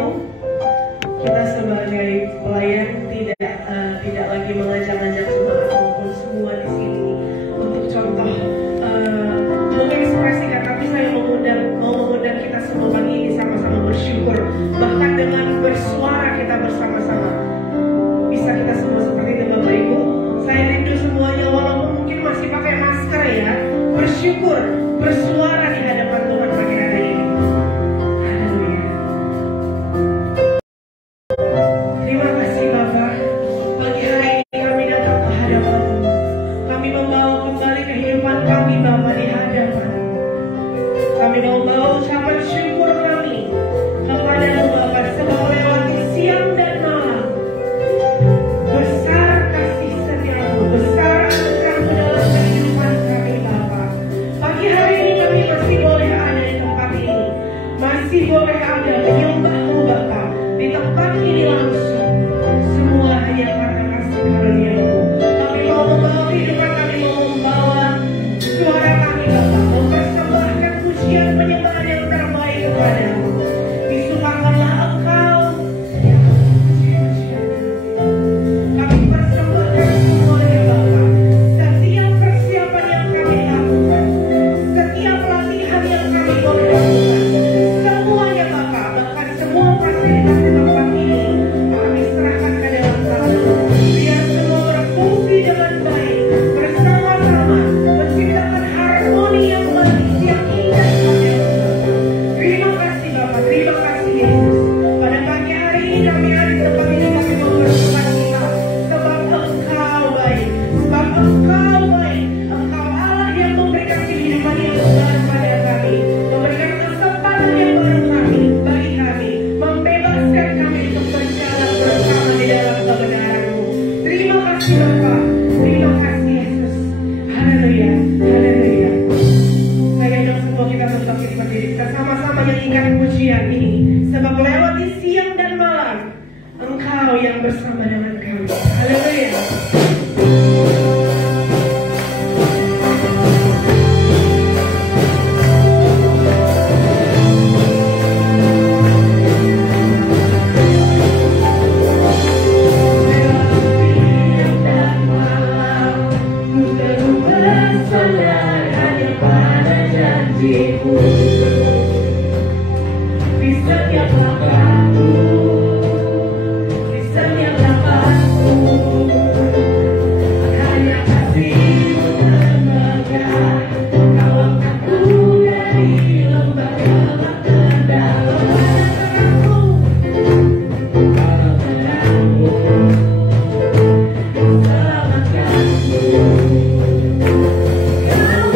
tahu kita sebagai pelayan tidak lagi mengajak-ajak jemaat maupun semua di sini untuk contoh mengekspresikan, tapi saya mau mengundang kita semua pagi ini sama-sama bersyukur, bahkan dengan bersuara kita bersama-sama. Bisa kita semua seperti itu Bapak Ibu. Saya rindu semuanya walaupun mungkin masih pakai masker ya, bersyukur, bersuara di hadapan Tuhan pagi hari ini. Haleluya. Terima kasih Bapak. Pagi hari ini kami datang ke hadapan-Mu. Kami membawa kembali kehidupan kami Bapak di hadapan. Kami mau membawa ucapan syukur kami kepada-Mu Bapak, sebab lewati siang dan malam. Besar kasih setia-Mu, besar anugerah-Mu dalam kehidupan kami Bapa. Pagi hari ini kami masih boleh ada di tempat ini, masih boleh ada menyembah-Mu Bapa di tempat ini langsung. Semua hanya karena kasih karunia-Mu. Kami mau membawa kehidupan kami, mau membawa suara kami Bapa, mempersembahkan pujian penyembahan yang terbaik kepada-Mu. Disukakanlah Engkau. Kami persembahkan semuanya Bapa. Setiap persiapan yang kami lakukan, setiap latihan yang kami boleh lakukan, semuanya Bapa, bahkan semua fasilitas di tempat ini kami serahkan ke dalam tangan-Mu. Biar semua berfungsi dengan baik, bersama-sama menciptakan harmoni yang manis, yang indah kepada-Mu Bapa. Terima kasih Bapa, terima kasih Yesus. Pada pagi hari ini kami ada di tempat ini, kami mau bersukacita sebab Engkau baik, sebab Engkau baik. Engkau Allah yang memberikan kehidupan yang baru pada kami, memberikan kesempatan yang baru bagi kami, membebaskan kami untuk berjalan bersama di dalam kebenaran-Mu. Terima kasih Bapa, terima kasih Yesus. Haleluya, haleluya. Saya ajak semua kita untuk berdiri, kita sama-sama nyanyikan pujian ini, sebab lewati siang dan malam Engkau yang bersama dengan kami. Haleluya. Di setiap langkahku, di setiap nafasku, hanya kasih-Mu termegar. Kau angkatku dari lembah gelap ke dalam terangmu, terangmu, selamatkanku. Kau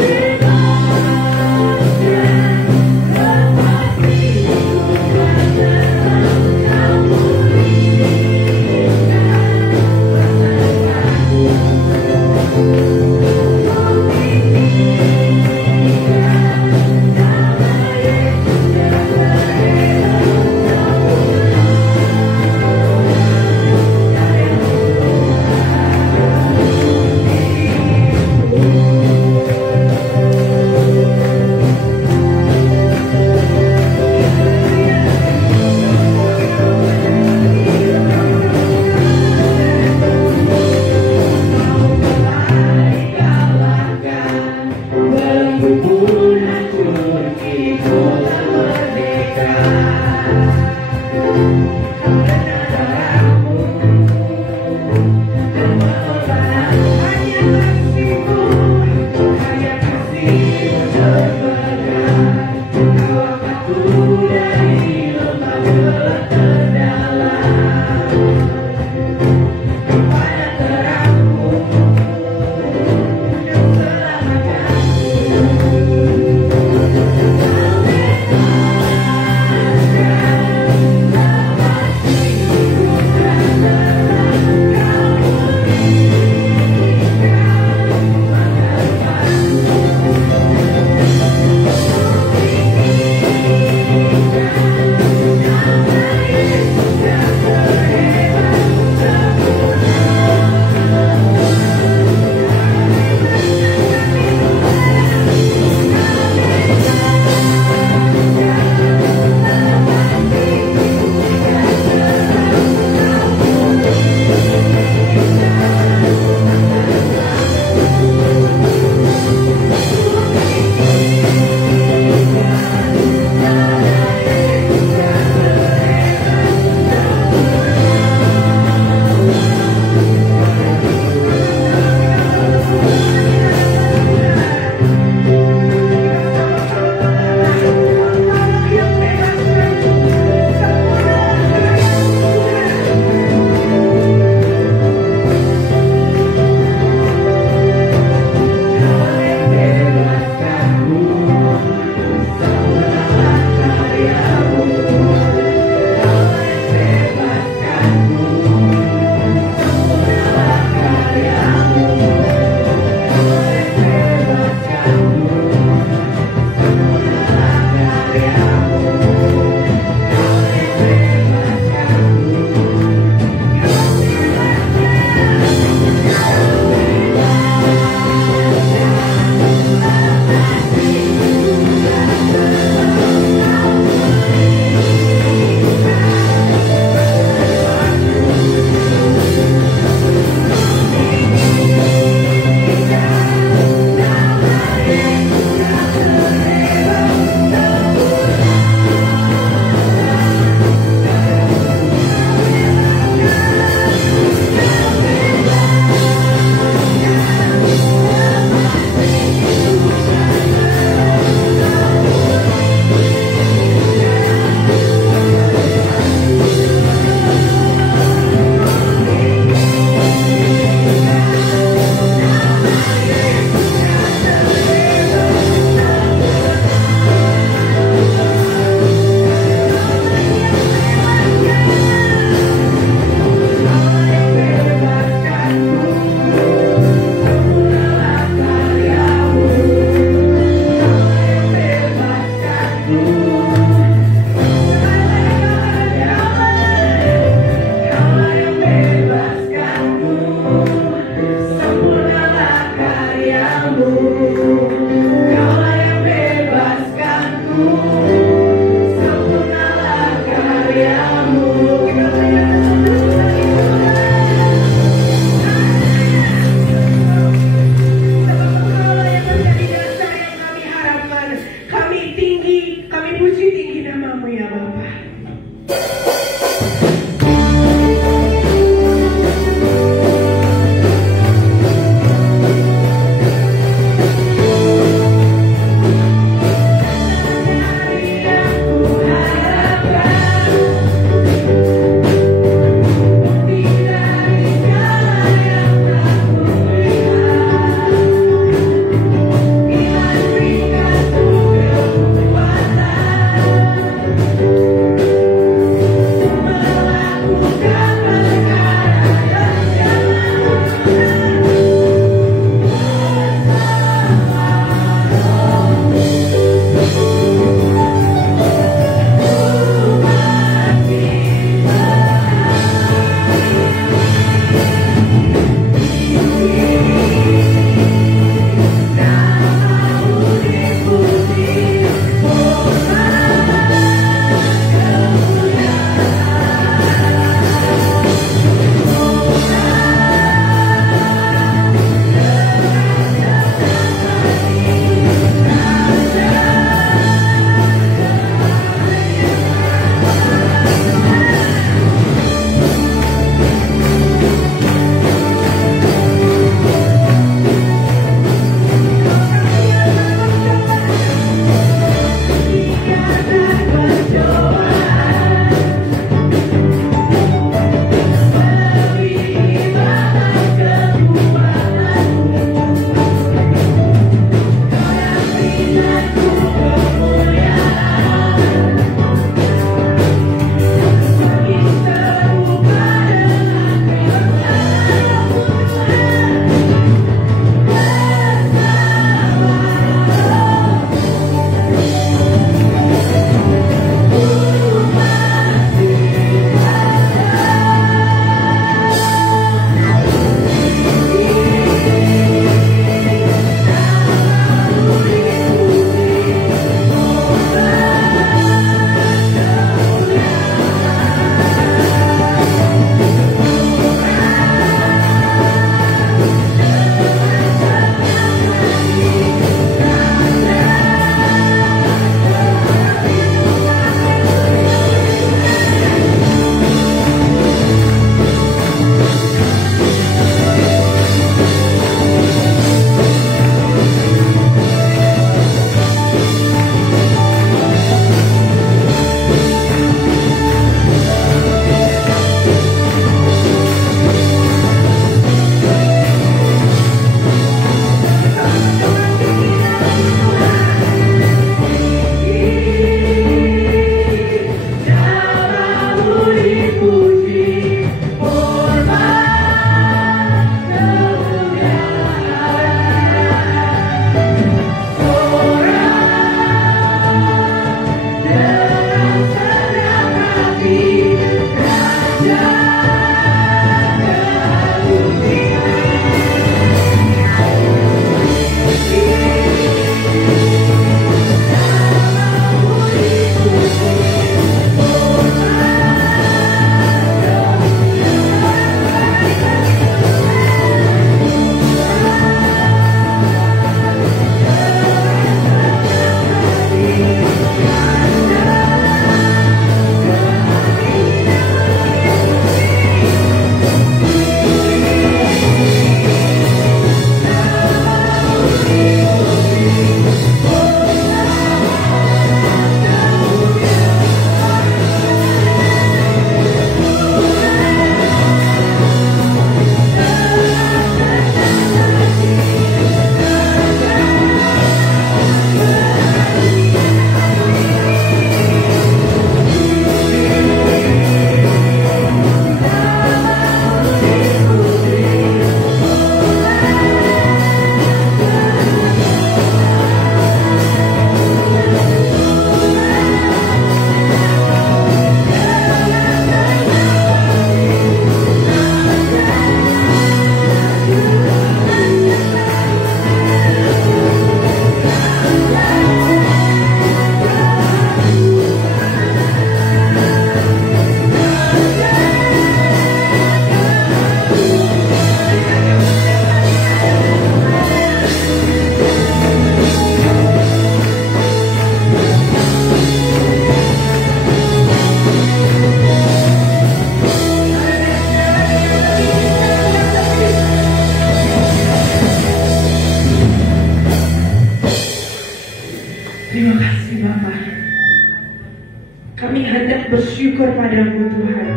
Kami hendak bersyukur padamu Tuhan.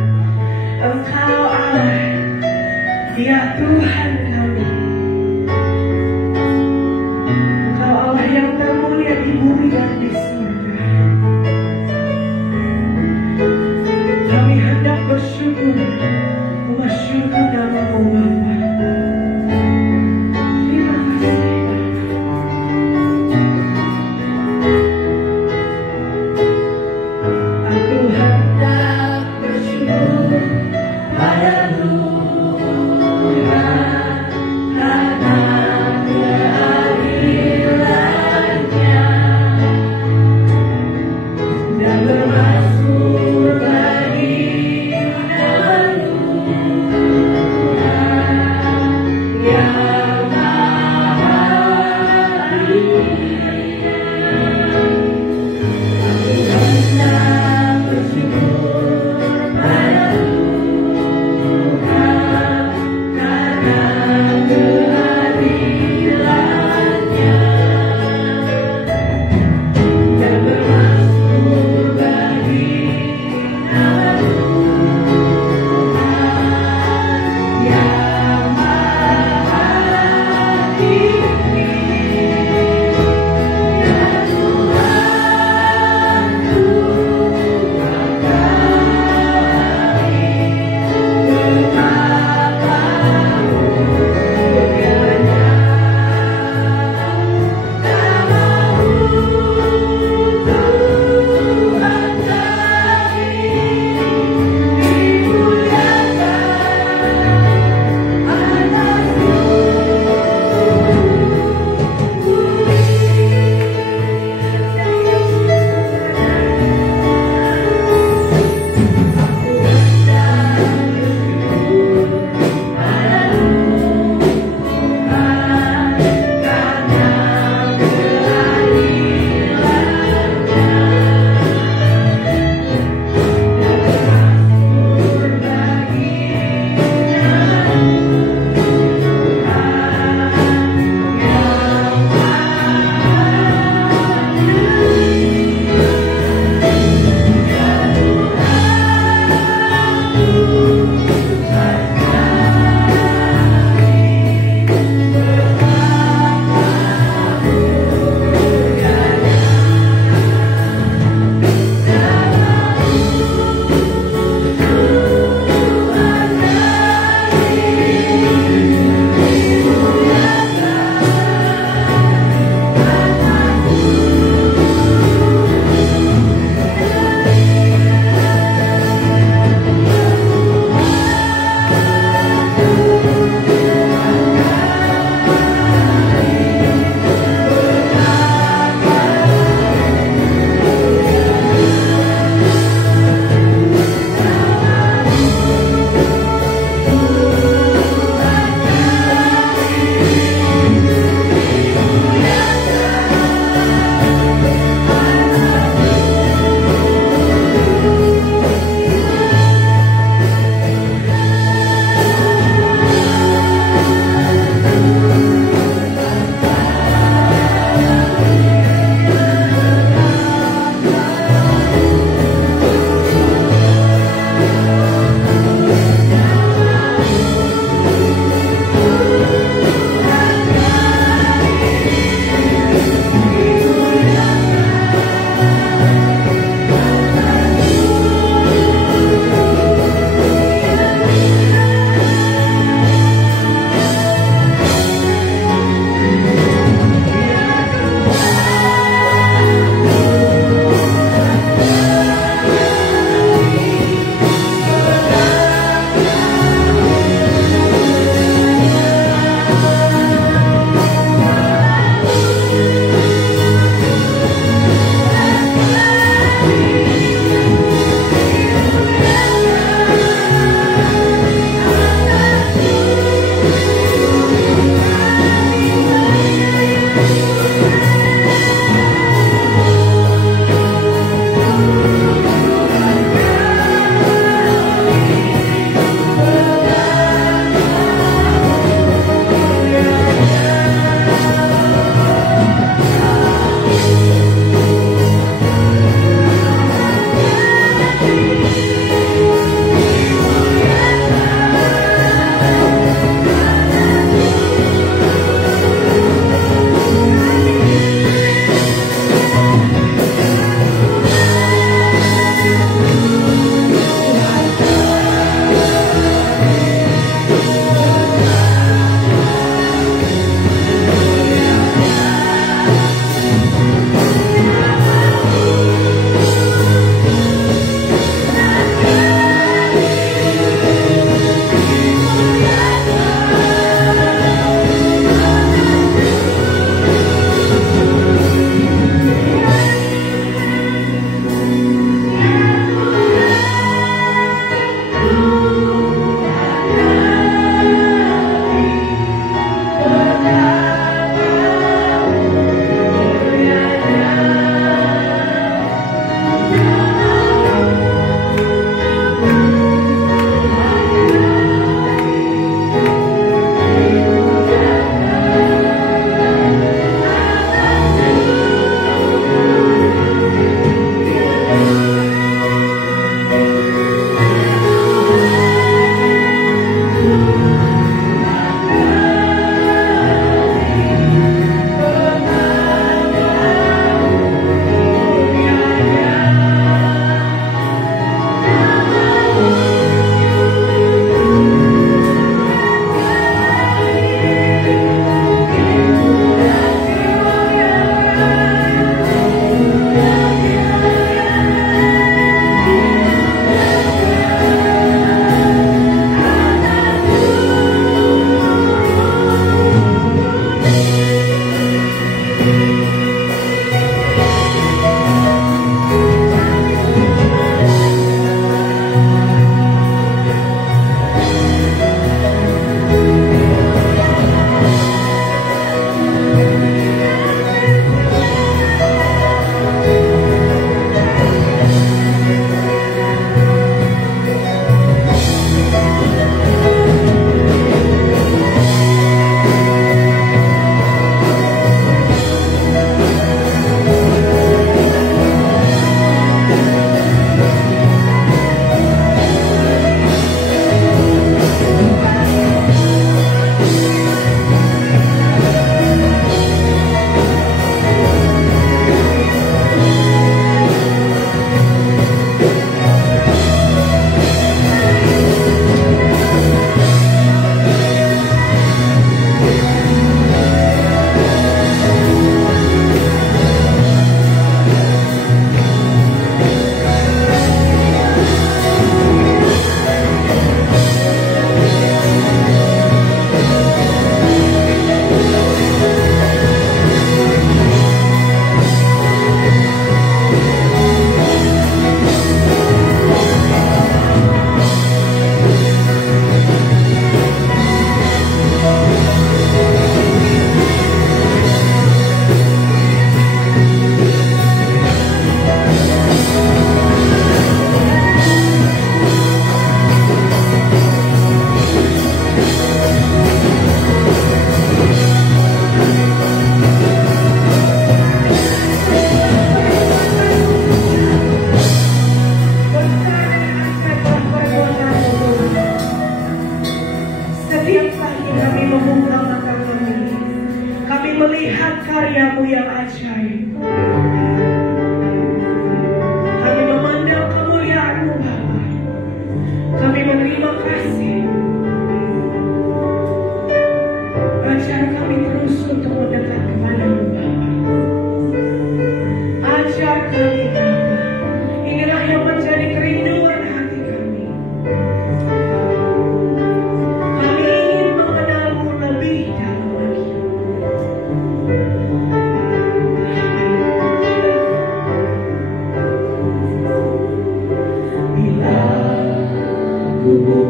Engkau Allah, ya Tuhan kami. Engkau Allah yang termulia di bumi dan di surga. Kami hendak bersyukur, mensyukur nama-Mu Bapa. Terima kasih Bapa. Aku hendak bersyukur padamu Tuhan.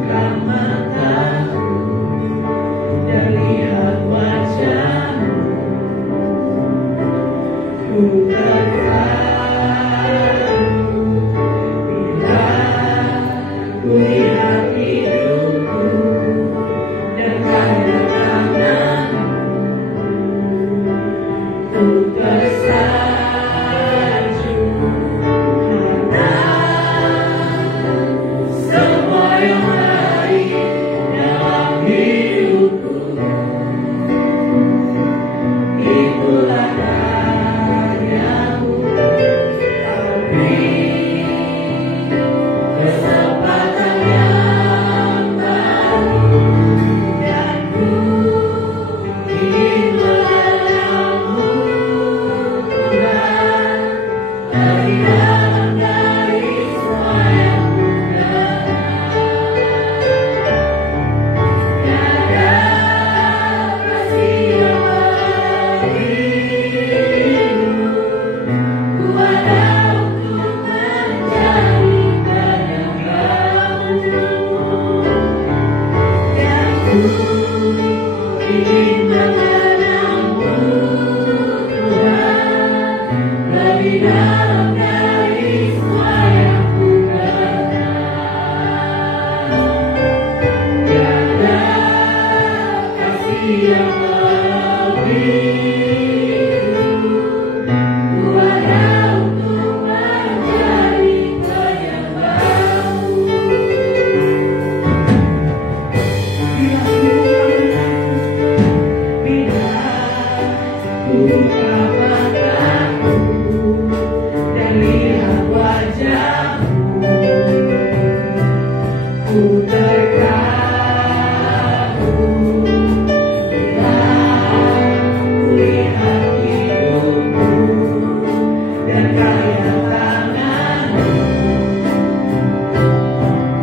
buka mataku dan lihat wajahmu, ku terharu bila ku lihat hidupku dan karya tanganmu, ku tersanjung karena semua yang baik dalam hidupku itulah karyamu. Tapi kesempatan yang baru dan ku ingin mengenalmu Tuhan, dari dalam dari semua yang ku kenal. Tiada kasih yang bagimu, ku ada untuk menjadi penyanggamu, dan ku ingin mengenalmu Tuhan, lebih dalam dari semua yang ku kenal. Tiada kasih yang lebihmu, ku ada untuk menjadi penyembahmu. Bila ku buka mataku dan lihat wajahmu, ku terharu bila ku lihat hidupmu dan karya tanganmu,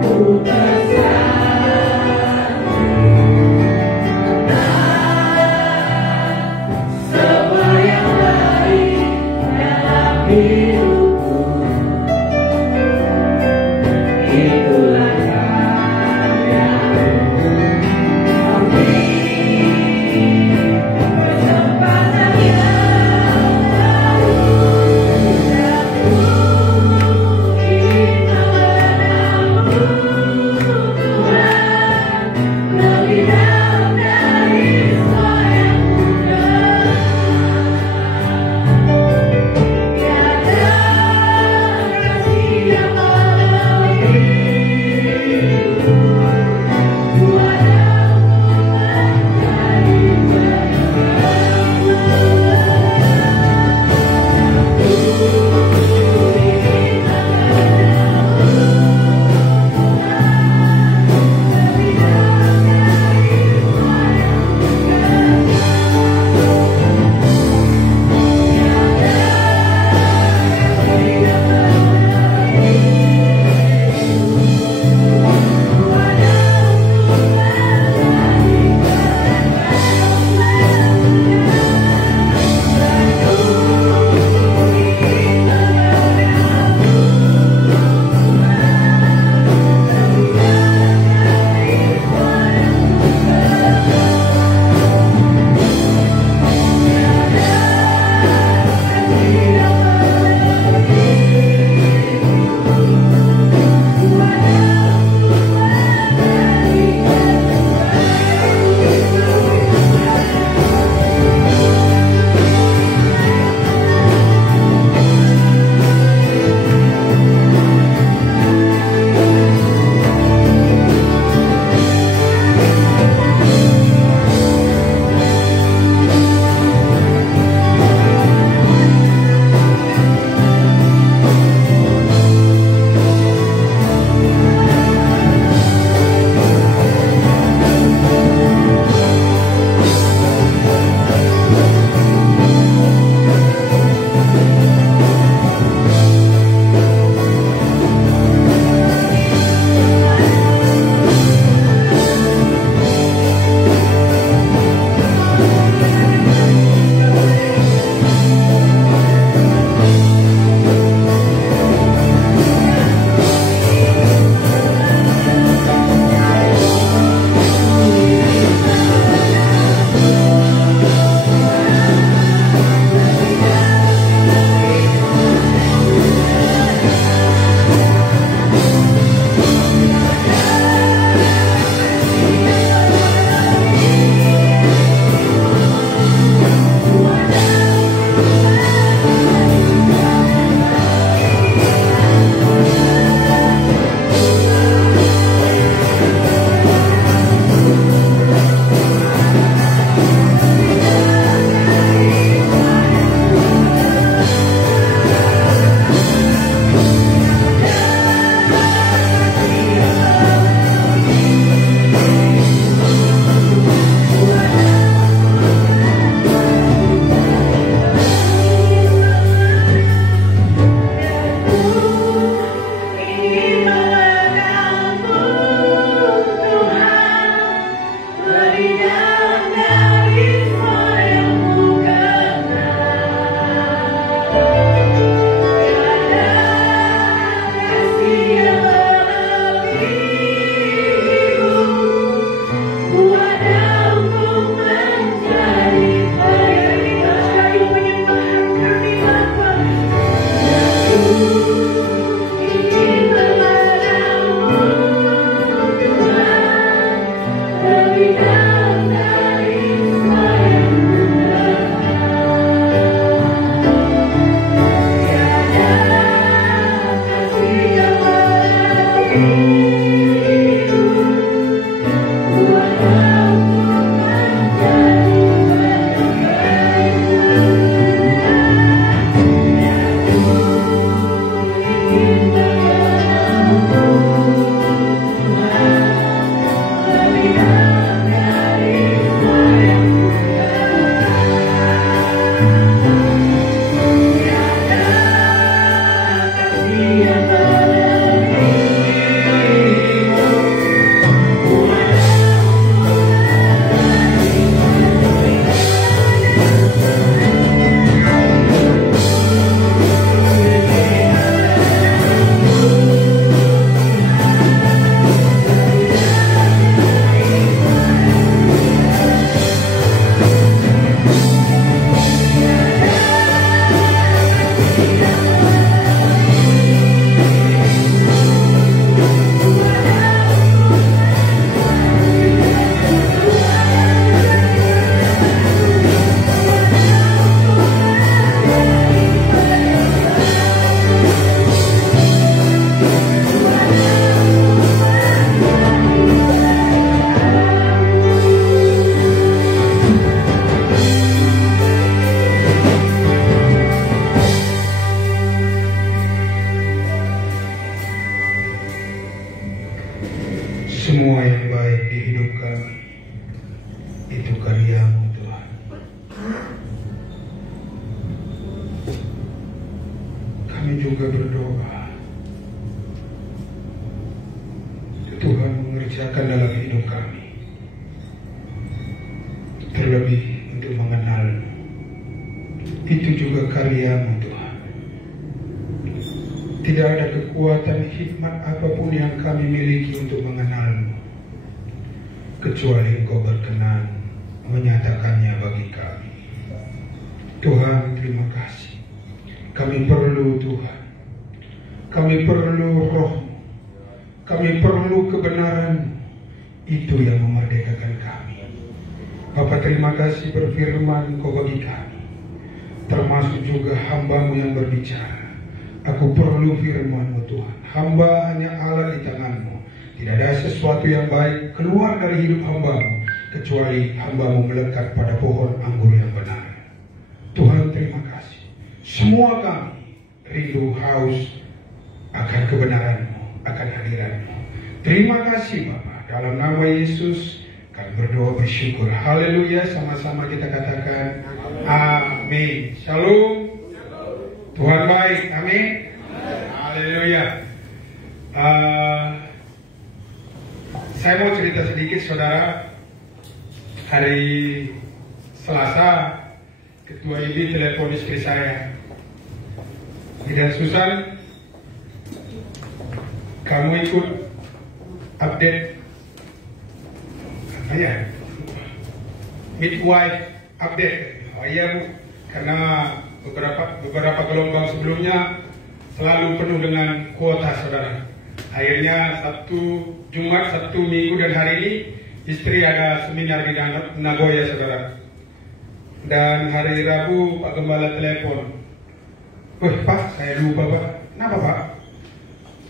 ku tersanjung semua yang baik dalam hidupku itulah karyamu. Semua yang baik di hidup kami itu karya-Mu, Tuhan. Kami juga berdoa Tuhan mengerjakan dalam hidup kami, terlebih untuk mengenal-Mu. Itu juga karya-Mu, Tuhan. Tidak ada kekuatan hikmat apapun yang kami miliki untuk mengenal-Mu, kecuali Engkau berkenan menyatakannya bagi kami. Tuhan, terima kasih. Kami perlu Tuhan. Kami perlu Roh-Mu. Kami perlu kebenaran-Mu. Itu yang memerdekakan kami. Bapa, terima kasih berfirman Engkau bagi kami, termasuk juga hamba-Mu yang berbicara. Aku perlu firman-Mu, Tuhan. Hamba hanya alat di tangan-Mu. Tidak ada sesuatu yang baik keluar dari hidup hamba-Mu, kecuali hamba-Mu melekat pada pohon anggur yang benar. Tuhan, terima kasih. Semua kami rindu haus akan kebenaran-Mu, akan hadiran-Mu. Terima kasih, Bapa. Dalam nama Yesus kami berdoa bersyukur. Haleluya. Sama-sama kita katakan amin. Shalom. Tuhan baik, amin. Haleluya. Saya mau cerita sedikit, saudara. Hari Selasa, ketua IB telepon istri saya. Dan Susan, kamu ikut update apa ya? Midwife update. Oh iya, Bu. Karena beberapa gelombang sebelumnya selalu penuh dengan kuota, saudara. Akhirnya Sabtu, Jumat, Sabtu, Minggu, dan hari ini istri ada seminar di Nagoya, saudara. Dan hari Rabu Pak Gembala telepon. Pak, saya lupa, Pak. Kenapa, Pak?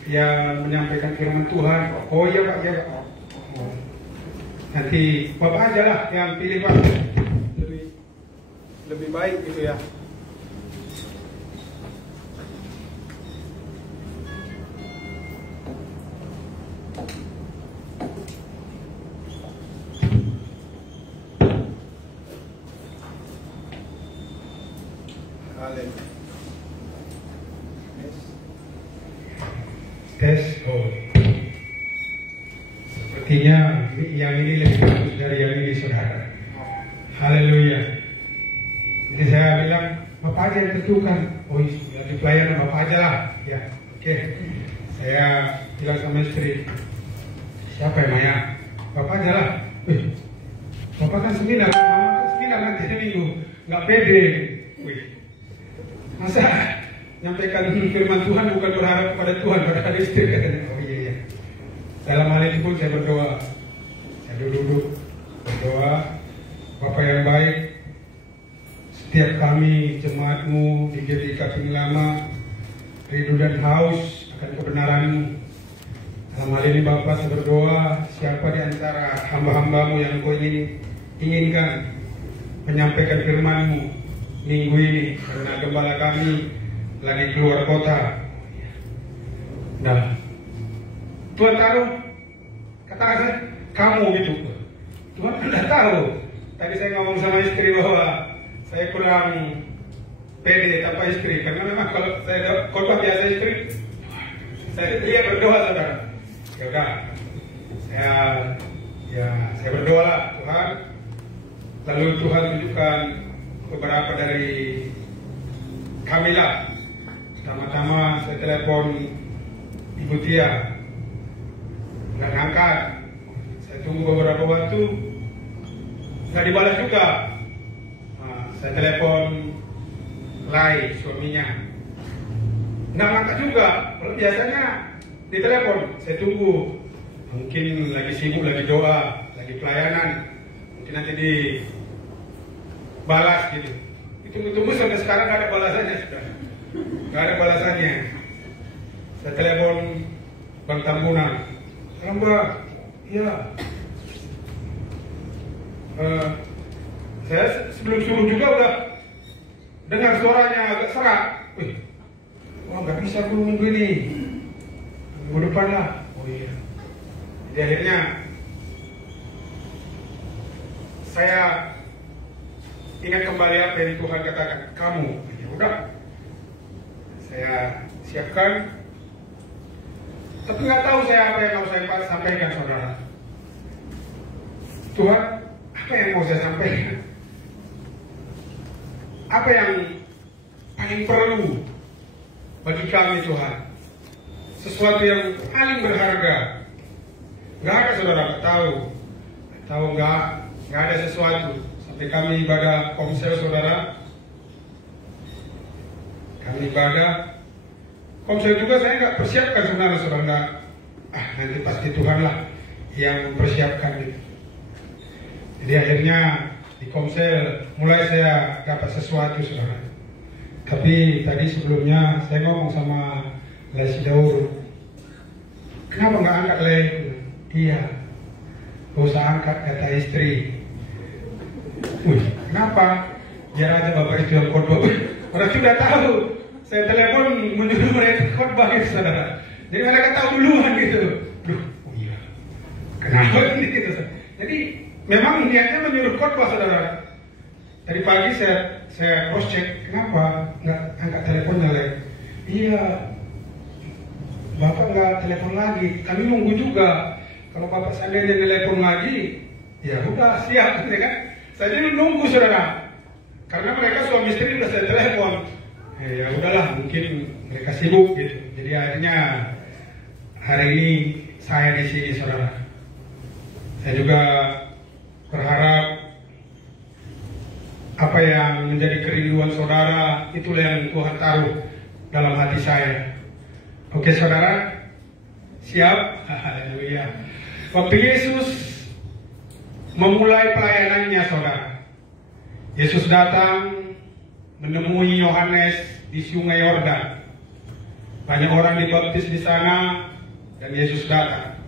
Yang menyampaikan firman Tuhan. Oh iya, Pak, ya, Pak. Oh. Nanti Bapak aja lah yang pilih, Pak. Lebih baik gitu ya. Tes. Oh. Sepertinya yang ini lebih bagus dari yang ini, saudara. Haleluya. Jadi saya bilang, Bapak aja yang tentukan. Oh, yang di pelayanan Bapak aja lah. Ya, oke. Saya bilang sama istri, siapa yang Maya? Bapak aja lah. Bapak kan seminar, Mama kan seminar nanti hari Minggu. Nggak pede. Masa nyampaikan firman Tuhan bukan berharap kepada Tuhan, berharap istri, katanya. Oh iya. Dalam hal itu pun saya berdoa. Saya duduk berdoa, Bapak yang baik, setiap kami jemaat-Mu di GBI Kaping Lama rindu dan haus akan kebenaran-Mu. Dalam hal ini Bapak, saya berdoa, siapa di antara hamba-hambamu yang Kau inginkan menyampaikan firman-Mu minggu ini, karena gembala kami lagi keluar kota. Nah, Tuhan taruh, katakan saya, kamu gitu. Tuhan sudah tahu. Tadi saya ngomong sama istri bahwa saya kurang pede tanpa istri, karena memang kalau saya khotbah biasa istri, dia berdoa, saudara. Ya udah, saya berdoa lah, Tuhan. Lalu Tuhan tunjukkan beberapa dari Kamila. Pertama-tama saya telepon Ibu Tia, nggak ngangkat. Saya tunggu beberapa waktu, nggak dibalas juga. Nah, saya telepon Lai, suaminya, nggak ngangkat juga. Kalau biasanya ditelepon, saya tunggu. Mungkin lagi sibuk, lagi doa, lagi pelayanan. Mungkin nanti dibalas gitu. Tunggu-tunggu sampai sekarang nggak ada balasannya, sudah. Nggak ada balasannya. Saya telepon Bang Tambunan. Mbak, ya. Saya sebelum suruh juga udah dengar suaranya agak serak. Wih, wah nggak bisa aku minggu ini. Minggu depan lah. Oh iya. Jadi akhirnya saya ingat kembali apa yang Tuhan katakan. Kamu, ya udah. Saya siapkan. Tapi nggak tahu saya apa yang mau saya sampaikan, saudara. Tuhan, apa yang mau saya sampaikan? Apa yang paling perlu bagi kami, Tuhan? Sesuatu yang paling berharga. Nggak ada, saudara, tahu nggak ada sesuatu. Sampai kami ibadah komsel, saudara. Kami ibadah komsel juga saya nggak persiapkan, saudara, nggak. Nanti pasti Tuhan lah yang mempersiapkan gitu. Jadi akhirnya di komsel mulai saya dapat sesuatu, saudara. Tapi tadi sebelumnya saya ngomong sama Lesi Daur, kenapa nggak angkat Le? Iya, gak usah angkat, kata istri. Kenapa? Biar aja bapak itu yang khotbah. Orang sudah tahu. Saya telepon menyuruh mereka khotbah, saudara. Jadi mereka tahu duluan gitu. Oh iya. Kenapa ini gitu? Jadi memang niatnya menyuruh khotbah, saudara. Tadi pagi saya cross check, kenapa nggak angkat teleponnya lagi? Iya, bapak nggak telepon lagi. Kami nunggu juga. Kalau bapak seandainya telepon lagi, ya udah siap, gitu kan? Saya jadi nunggu, saudara. Karena mereka suami istri udah saya telepon. Ya udahlah, mungkin mereka sibuk gitu. Jadi akhirnya hari ini saya di sini, saudara. Saya juga berharap apa yang menjadi kerinduan saudara itulah yang Tuhan taruh dalam hati saya. Oke, saudara, siap? Haleluya. Waktu Yesus memulai pelayanannya, saudara, Yesus datang menemui Yohanes di Sungai Yordan. Banyak orang dibaptis di sana dan Yesus datang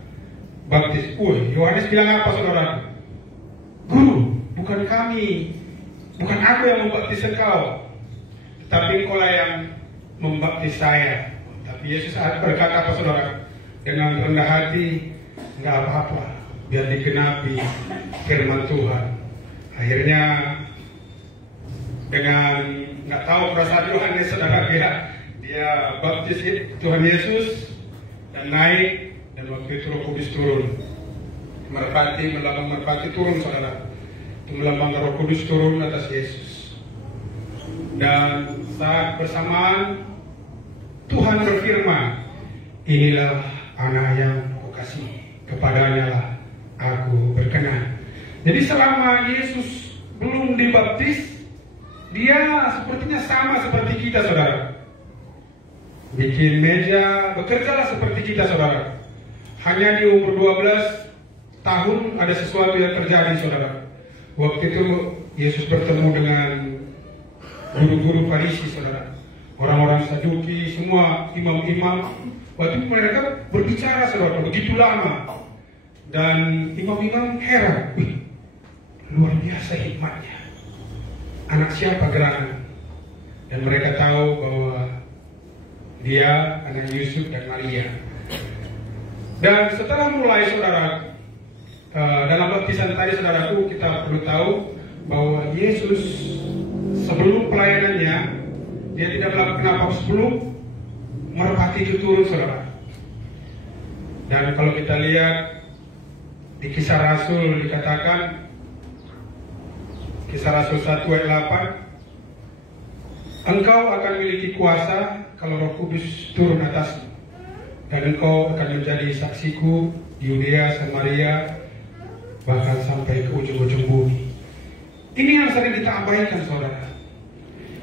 baptis. Yohanes bilang apa, saudara? Guru, bukan aku yang membaptis engkau, tetapi engkau lah yang membaptis saya. Tapi Yesus berkata apa, saudara? Dengan rendah hati, nggak apa-apa, biar digenapi firman Tuhan. Akhirnya dengan nggak tahu perasaan Yohanes, saudara, dia baptis Tuhan Yesus dan naik, dan waktu itu Roh Kudus turun. Melambang merpati turun, saudara. Itu melambang Roh Kudus turun atas Yesus. Dan saat bersamaan Tuhan berfirman, inilah anak yang kukasihi, kepadanya lah aku berkenan. Jadi selama Yesus belum dibaptis, dia sepertinya sama seperti kita, saudara. Bikin meja, bekerjalah seperti kita, saudara. Hanya di umur 12 tahun ada sesuatu yang terjadi, saudara. Waktu itu Yesus bertemu dengan guru-guru Farisi, saudara. Orang-orang Saduki, semua imam-imam Waktu mereka berbicara saudara begitu lama, dan imam-imam heran, wih, luar biasa hikmatnya. Anak siapa gerangan? Dan mereka tahu bahwa dia anak Yusuf dan Maria. Dan setelah mulai saudara, dalam baptisan tadi saudaraku, kita perlu tahu bahwa Yesus sebelum pelayanannya, dia tidak melakukan apa sebelum merpati itu turun saudara. Dan kalau kita lihat di Kisah Rasul dikatakan, Kisah Rasul 1 ayat 8, engkau akan memiliki kuasa kalau Roh Kudus turun atasmu, dan engkau akan menjadi saksiku di Yudea, Samaria, bahkan sampai ke ujung-ujung bumi. Ini yang sering kita abaikan saudara.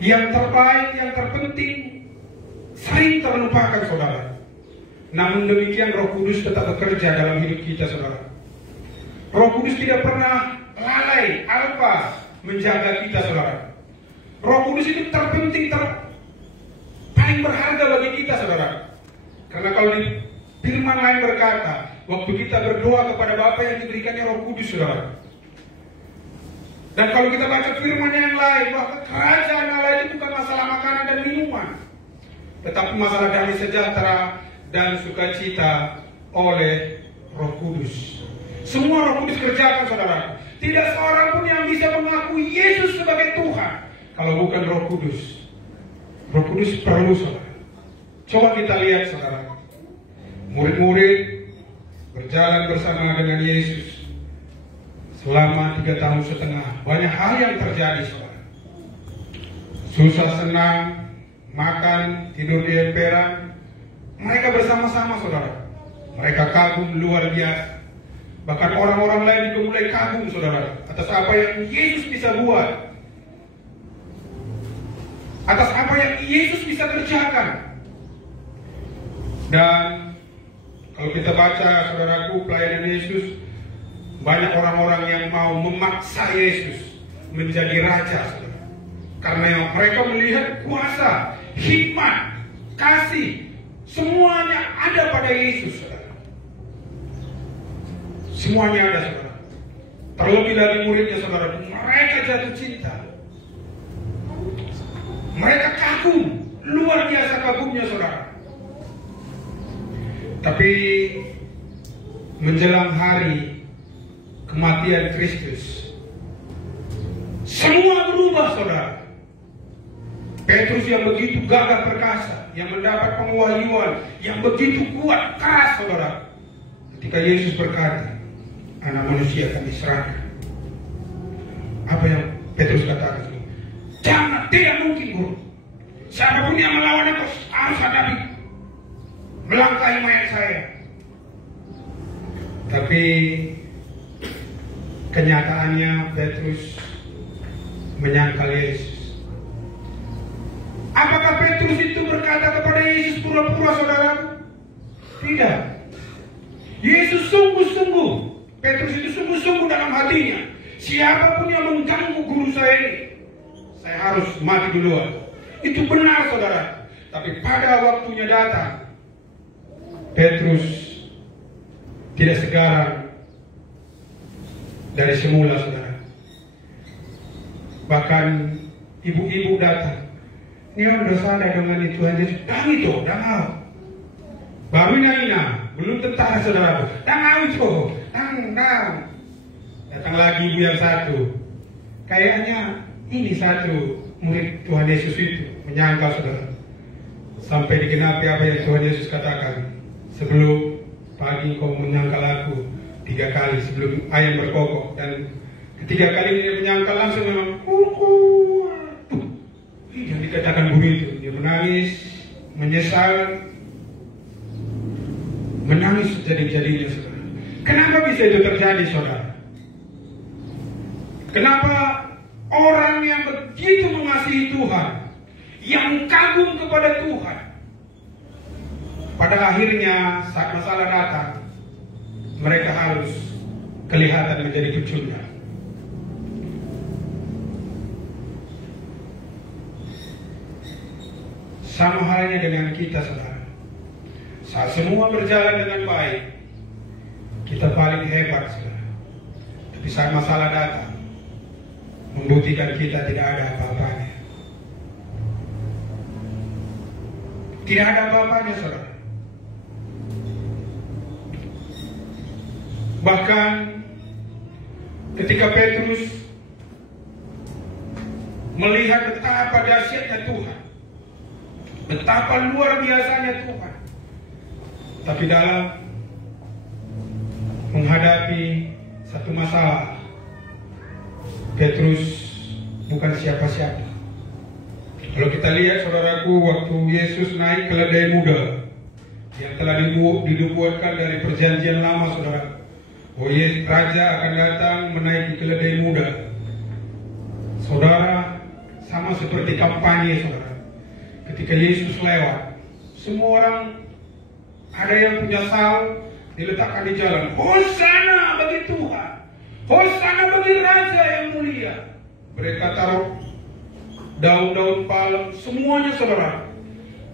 Yang terbaik, yang terpenting sering terlupakan saudara. Namun demikian Roh Kudus tetap bekerja dalam hidup kita saudara. Roh Kudus tidak pernah lalai, alpa menjaga kita saudara. Roh Kudus itu terpenting, paling berharga bagi kita saudara. Karena kalau di firman lain berkata, waktu kita berdoa kepada Bapa yang diberikannya Roh Kudus saudara. Dan kalau kita baca firman yang lain, bahwa kerajaan Allah itu bukan masalah makanan dan minuman, tetapi masalah damai sejahtera dan sukacita oleh Roh Kudus. Semua Roh Kudus kerjakan saudara. Tidak seorang pun yang bisa mengakui Yesus sebagai Tuhan kalau bukan Roh Kudus. Roh Kudus perlu saudara. Coba kita lihat saudara, murid-murid berjalan bersama dengan Yesus selama 3 tahun setengah. Banyak hal yang terjadi saudara. Susah senang, makan, tidur di emperan. Mereka bersama-sama saudara. Mereka kagum luar biasa. Bahkan orang-orang lain juga mulai kagum saudara atas apa yang Yesus bisa buat, atas apa yang Yesus bisa kerjakan. Dan kalau kita baca saudaraku pelayanan Yesus, banyak orang-orang yang mau memaksa Yesus menjadi raja saudara. Karena mereka melihat kuasa, hikmat, kasih, semuanya ada pada Yesus saudara. Semuanya ada saudara. Terlebih dari muridnya saudara, mereka jatuh cinta. Mereka kagum, luar biasa kagumnya saudara. Tapi menjelang hari kematian Kristus, semua berubah saudara. Petrus yang begitu gagah perkasa, yang mendapat pengwahyuan yang begitu kuat, keras saudara, ketika Yesus berkata, anak manusia kami serahkan, apa yang Petrus katakan? Jangan, tidak mungkin guru. Siapapun yang melawan itu harus hadapi, melangkahi mayat saya. Tapi kenyataannya Petrus menyangkal Yesus. Apakah Petrus itu berkata kepada Yesus pura-pura saudara? Tidak. Yesus sungguh-sungguh, Petrus itu sungguh-sungguh dalam hatinya, siapapun yang mengganggu guru saya ini, saya harus mati duluan. Itu benar saudara. Tapi pada waktunya datang, Petrus tidak segarang dari semula saudara. Bahkan ibu-ibu datang, ini orang dosa ada dengan Tuhan Yesus. Dan itu, dan baru ina, belum tentara saudara. Dan itu, dan. Datang lagi ibu yang satu. Kayaknya ini satu murid Tuhan Yesus itu menyangkal saudara. Sampai digenapi apa yang Tuhan Yesus katakan. Sebelum pagi kau menyangkal aku 3 kali sebelum ayam berkokok. Dan ketiga kali dia menyangkal langsung memang yang dikatakan begitu. Dia menangis, menyesal, menangis sejadi-jadinya saudara. Kenapa bisa itu terjadi saudara? Kenapa orang yang begitu mengasihi Tuhan, yang kagum kepada Tuhan, pada akhirnya saat masalah datang, mereka harus kelihatan menjadi pecundang. Sama halnya dengan kita saudara. Saat semua berjalan dengan baik, kita paling hebat, saudara. Tapi saat masalah datang, membuktikan kita tidak ada apa-apanya. Tidak ada apa-apanya, saudara. Bahkan ketika Petrus melihat betapa dahsyatnya Tuhan, betapa luar biasanya Tuhan, tapi dalam menghadapi satu masalah, Petrus bukan siapa-siapa. Kalau kita lihat, saudaraku, waktu Yesus naik keledai muda yang telah dinubuatkan dari perjanjian lama, saudara, oh yes, raja akan datang menaiki keledai muda. Saudara, sama seperti kampanye, saudara. Ketika Yesus lewat, semua orang, ada yang punya sal, diletakkan di jalan. Hosana bagi Tuhan, Hosana bagi Raja yang mulia. Mereka taruh daun-daun palem, semuanya, saudara.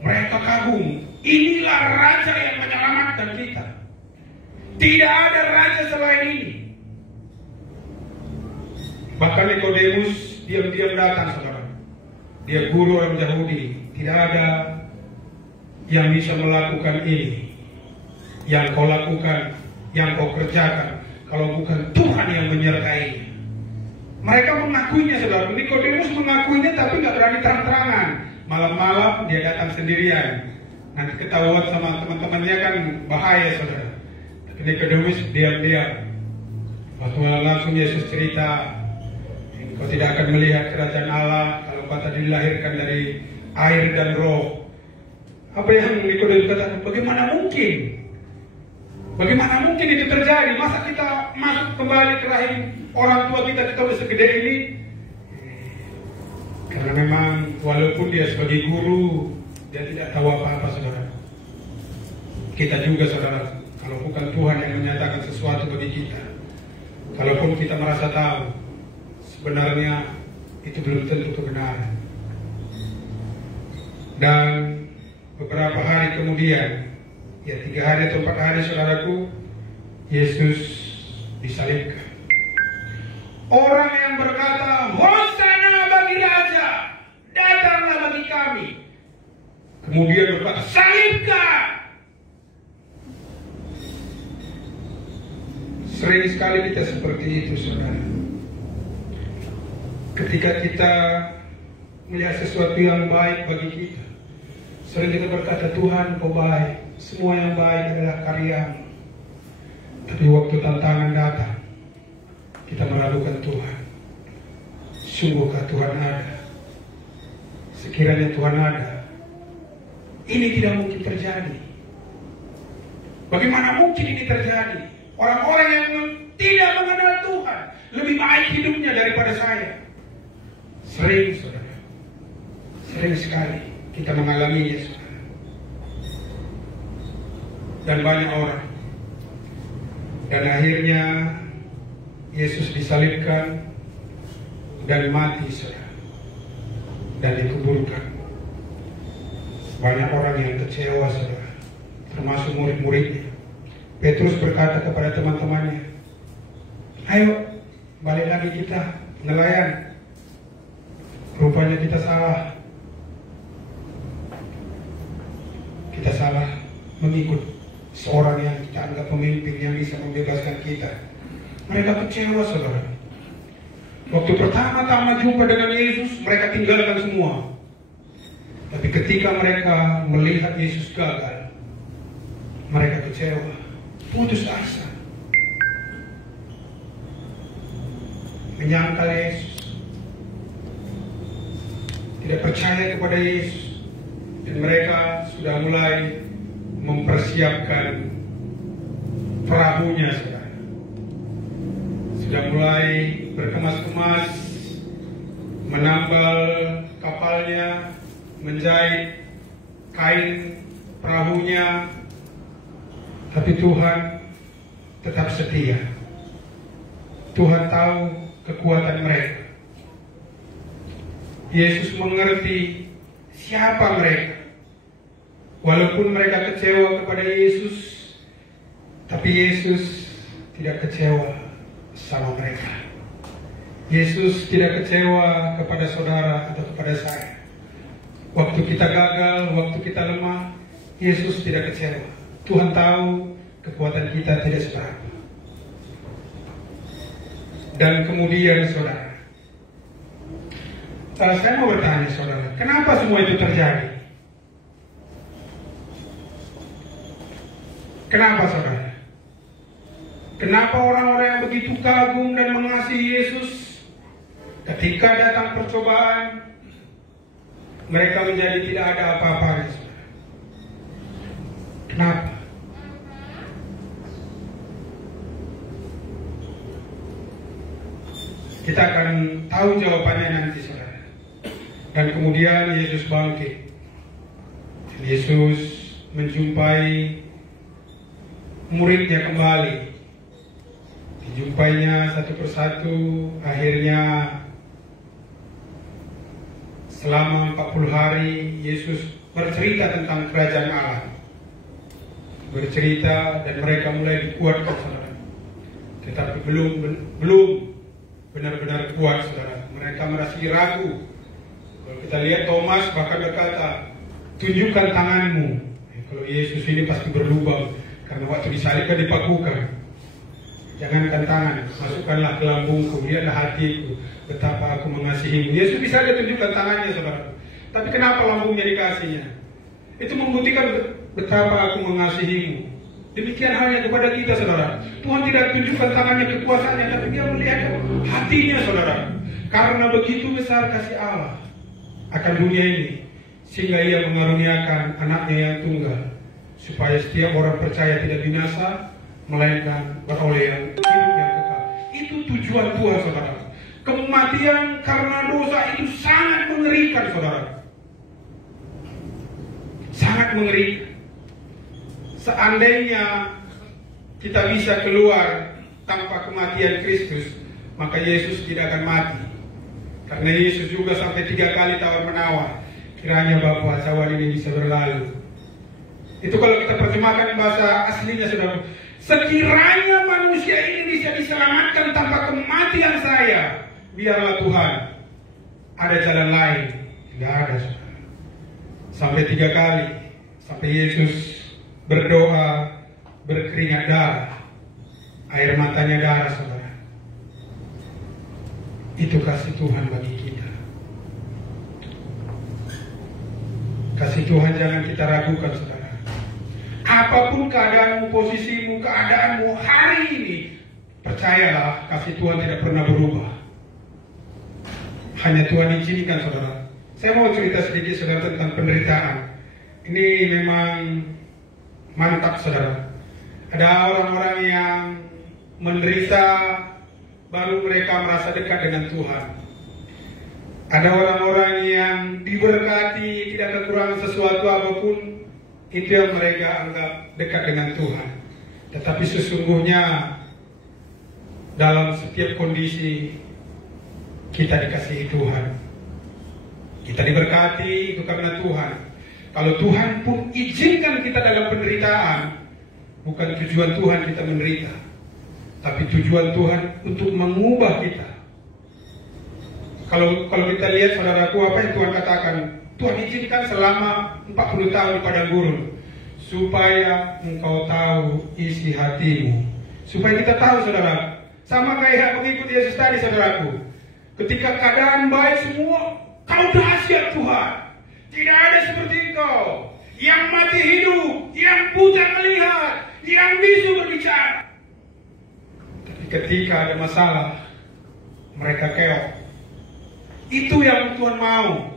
Mereka kagum. Inilah Raja yang menyelamatkan kita. Tidak ada raja selain ini. Bahkan Nikodemus diam-diam datang, saudara. Dia guru orang Yahudi. Tidak ada yang bisa melakukan ini, yang kau lakukan, yang kau kerjakan, kalau bukan Tuhan yang menyertainya. Mereka mengakuinya, saudara. Nikodemus mengakuinya, tapi nggak berani terang-terangan. Malam-malam dia datang sendirian. Nanti ketahuan sama teman-temannya kan bahaya, saudara. Tapi Nikodemus diam-diam. Waktu langsung Yesus cerita, kau tidak akan melihat kerajaan Allah kalau kau tadi dilahirkan dari air dan roh. Apa yang Nikodemus katakan? Bagaimana mungkin? Bagaimana mungkin itu terjadi? Masa kita masuk kembali ke rahim orang tua kita udah segede ini? Karena memang walaupun dia sebagai guru, dia tidak tahu apa-apa, saudara. Kita juga, saudara, kalau bukan Tuhan yang menyatakan sesuatu bagi kita, kalaupun kita merasa tahu, sebenarnya itu belum tentu kebenaran. Dan beberapa hari kemudian, ya 3 hari atau 4 hari, saudaraku, Yesus disalibkan. Orang yang berkata, Hosana bagi Raja, datanglah bagi kami, kemudian berkata, salibkan. Sering sekali kita seperti itu, saudara. Ketika kita melihat sesuatu yang baik bagi kita, sering kita berkata, Tuhan kau baik, semua yang baik adalah karya-Mu. Tapi waktu tantangan datang, kita meragukan Tuhan. Sungguhkah Tuhan ada? Sekiranya Tuhan ada, ini tidak mungkin terjadi. Bagaimana mungkin ini terjadi? Orang-orang yang tidak mengenal Tuhan lebih baik hidupnya daripada saya. Sering, saudara, sering sekali kita mengalaminya, saudara. Dan banyak orang. Dan akhirnya Yesus disalibkan dan mati, saudara, dan dikuburkan. Banyak orang yang kecewa, saudara, termasuk murid-muridnya. Petrus berkata kepada teman-temannya, ayo balik lagi kita nelayan. Rupanya kita salah. Kita salah mengikut seorang yang kita anggap pemimpin yang bisa membebaskan kita. Mereka kecewa, saudara. Waktu pertama-tama jumpa dengan Yesus, mereka tinggalkan semua. Tapi ketika mereka melihat Yesus gagal, mereka kecewa, putus asa, menyangkal Yesus, tidak percaya kepada Yesus. Dan mereka sudah mulai mempersiapkan perahunya, saudara. Sudah mulai berkemas-kemas, menambal kapalnya, menjahit kain perahunya. Tapi Tuhan tetap setia. Tuhan tahu kekuatan mereka. Yesus mengerti siapa mereka. Walaupun mereka kecewa kepada Yesus, tapi Yesus tidak kecewa sama mereka. Yesus tidak kecewa kepada saudara atau kepada saya. Waktu kita gagal, waktu kita lemah, Yesus tidak kecewa. Tuhan tahu kekuatan kita tidak seberapa. Dan kemudian saudara, saya mau bertanya saudara, kenapa semua itu terjadi? Kenapa saudara? Kenapa orang-orang yang begitu kagum dan mengasihi Yesus, ketika datang percobaan, mereka menjadi tidak ada apa-apanya saudara? Kenapa? Kita akan tahu jawabannya nanti saudara. Dan kemudian Yesus bangkit. Yesus menjumpai muridnya kembali. Dijumpainya satu persatu. Akhirnya selama 40 hari Yesus bercerita tentang kerajaan Allah. Bercerita dan mereka mulai dikuatkan saudara. Tetapi belum benar-benar kuat saudara. Mereka merasa ragu. Kalau kita lihat Thomas bahkan berkata, tunjukkan tanganmu. Kalau Yesus ini pasti berlubang, karena waktu disalibkan dipakukan. Jangankan tangan, masukkanlah ke lambungku, lihatlah hatiku, betapa aku mengasihimu. Yesus bisa aja tunjukkan tangannya saudara. Tapi kenapa lambungnya dikasihnya? Itu membuktikan betapa aku mengasihimu. Demikian halnya kepada kita saudara. Tuhan tidak tunjukkan tangannya, kekuasaannya, tapi dia melihat hatinya saudara. Karena begitu besar kasih Allah akan dunia ini, sehingga ia mengaruniakan anaknya yang tunggal, supaya setiap orang percaya tidak binasa, melainkan beroleh yang hidup yang kekal. Itu tujuan Tuhan saudara. Kematian karena dosa itu sangat mengerikan saudara. Sangat mengerikan. Seandainya kita bisa keluar tanpa kematian Kristus, maka Yesus tidak akan mati. Karena Yesus juga sampai 3 kali tawar-menawar, kiranya Bapa cawan ini bisa berlalu. Itu kalau kita terjemahkan bahasa aslinya saudara. Sekiranya manusia ini bisa diselamatkan tanpa kematian saya, biarlah Tuhan ada jalan lain. Tidak ada saudara. Sampai 3 kali, sampai Yesus berdoa, berkeringat darah, air matanya darah saudara. Itu kasih Tuhan bagi kita. Kasih Tuhan jangan kita ragukan saudara. Apapun keadaanmu, posisimu, keadaanmu hari ini, percayalah kasih Tuhan tidak pernah berubah. Hanya Tuhan izinkan saudara. Saya mau cerita sedikit saudara tentang penderitaan. Ini memang mantap saudara. Ada orang-orang yang menderita baru mereka merasa dekat dengan Tuhan. Ada orang-orang yang diberkati, tidak kekurangan sesuatu apapun, itu yang mereka anggap dekat dengan Tuhan. Tetapi sesungguhnya dalam setiap kondisi kita dikasihi Tuhan. Kita diberkati itu karena Tuhan. Kalau Tuhan pun izinkan kita dalam penderitaan, bukan tujuan Tuhan kita menderita, tapi tujuan Tuhan untuk mengubah kita. Kalau kita lihat saudaraku, apa yang Tuhan katakan? Tuhan izinkan selama 40 tahun di padang gurun, supaya engkau tahu isi hatimu. Supaya kita tahu saudara, sama kayak pengikut Yesus tadi saudaraku. Ketika keadaan baik semua, kau dahsyat Tuhan. Tidak ada seperti engkau, yang mati hidup, yang buta melihat, yang bisu berbicara. Tapi ketika ada masalah, mereka keok. Itu yang Tuhan mau.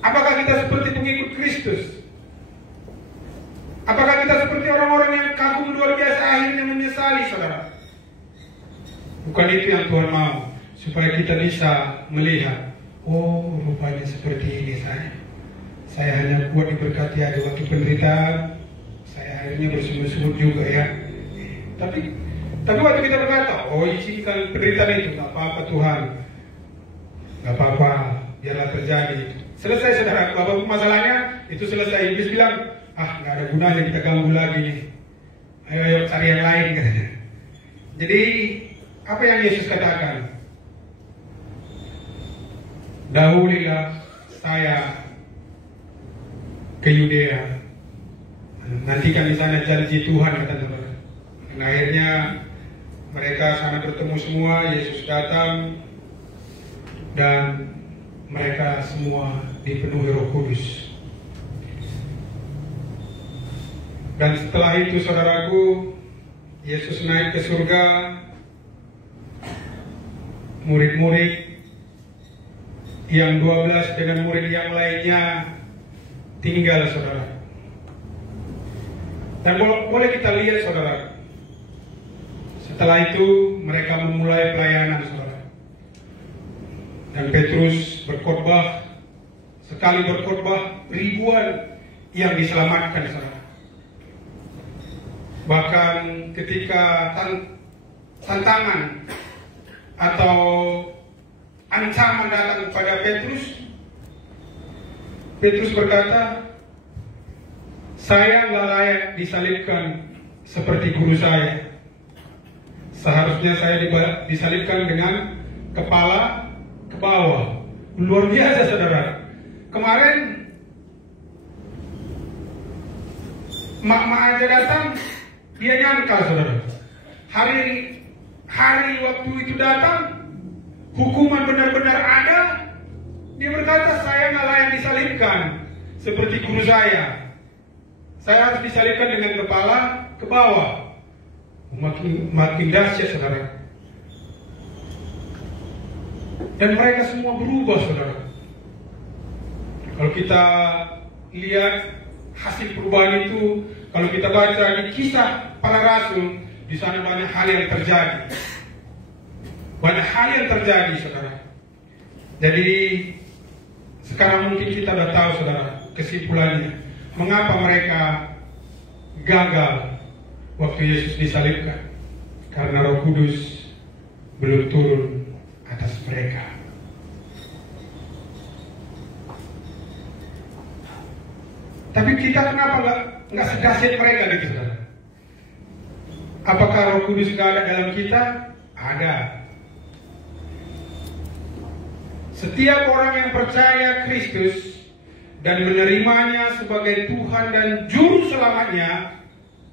Apakah kita seperti pengikut Kristus? Apakah kita seperti orang-orang yang kagum luar biasa akhirnya menyesali saudara? Bukan itu yang Tuhan mau. Supaya kita bisa melihat, oh rupanya seperti ini saya hanya kuat diberkati ada waktu penderitaan, saya akhirnya bersungut-sungut juga ya. Tapi waktu kita berkata, oh izinkan penderitaan itu, gak apa-apa Tuhan, gak apa-apa, biarlah terjadi itu. Selesai saudara, apapun masalahnya itu selesai. Iblis bilang, nggak ada gunanya kita ganggu lagi nih. Ayo cari yang lain katanya. Jadi apa yang Yesus katakan? Dahulilah saya ke Yudea, nantikan di sana janji Tuhan kata saudara. Dan akhirnya mereka sana bertemu semua, Yesus datang dan mereka semua dipenuhi Roh Kudus. Dan setelah itu saudaraku, Yesus naik ke surga, murid-murid yang 12 dengan murid yang lainnya tinggal saudara. Dan boleh kita lihat saudara, setelah itu mereka memulai pelayanan saudara. Dan Petrus berkhotbah, sekali berkhotbah ribuan yang diselamatkan saudara. Bahkan ketika tantangan atau ancaman datang kepada Petrus berkata, saya nggak layak disalibkan seperti guru saya. Seharusnya saya disalibkan dengan kepala ke bawah. Luar biasa saudara. Kemarin mak-mak aja datang, dia nyangkal saudara. Hari waktu itu datang, hukuman benar-benar ada. Dia berkata, saya nggak layak disalibkan seperti guru saya. Saya harus disalibkan dengan kepala ke bawah. Makin dahsyat saudara. Dan mereka semua berubah saudara. Kalau kita lihat hasil perubahan itu, kalau kita baca di kisah para rasul, di sana banyak hal yang terjadi. Banyak hal yang terjadi saudara. Jadi sekarang mungkin kita sudah tahu saudara kesimpulannya. Mengapa mereka gagal waktu Yesus disalibkan? Karena Roh Kudus belum turun atas mereka. Tapi kita kenapa nggak sedahsyat mereka gitu saudara? Apakah Roh Kudus nggak ada dalam kita? Ada. Setiap orang yang percaya Kristus dan menerimanya sebagai Tuhan dan Juru Selamatnya,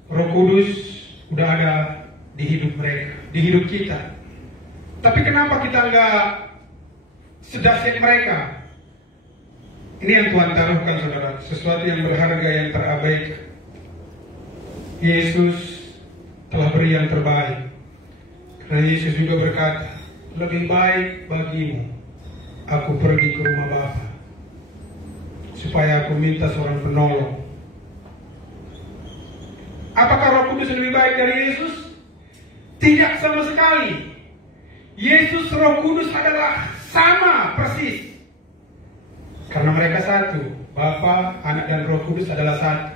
Roh Kudus udah ada di hidup mereka, di hidup kita. Tapi kenapa kita nggak sedahsyat mereka? Ini yang Tuhan taruhkan saudara, sesuatu yang berharga yang terabaikan. Yesus telah beri yang terbaik. Karena Yesus juga berkata, lebih baik bagimu aku pergi ke rumah Bapa, supaya aku minta seorang penolong. Apakah Roh Kudus lebih baik dari Yesus? Tidak sama sekali. Yesus Roh Kudus adalah sama persis. Karena mereka satu. Bapa, Anak dan Roh Kudus adalah satu.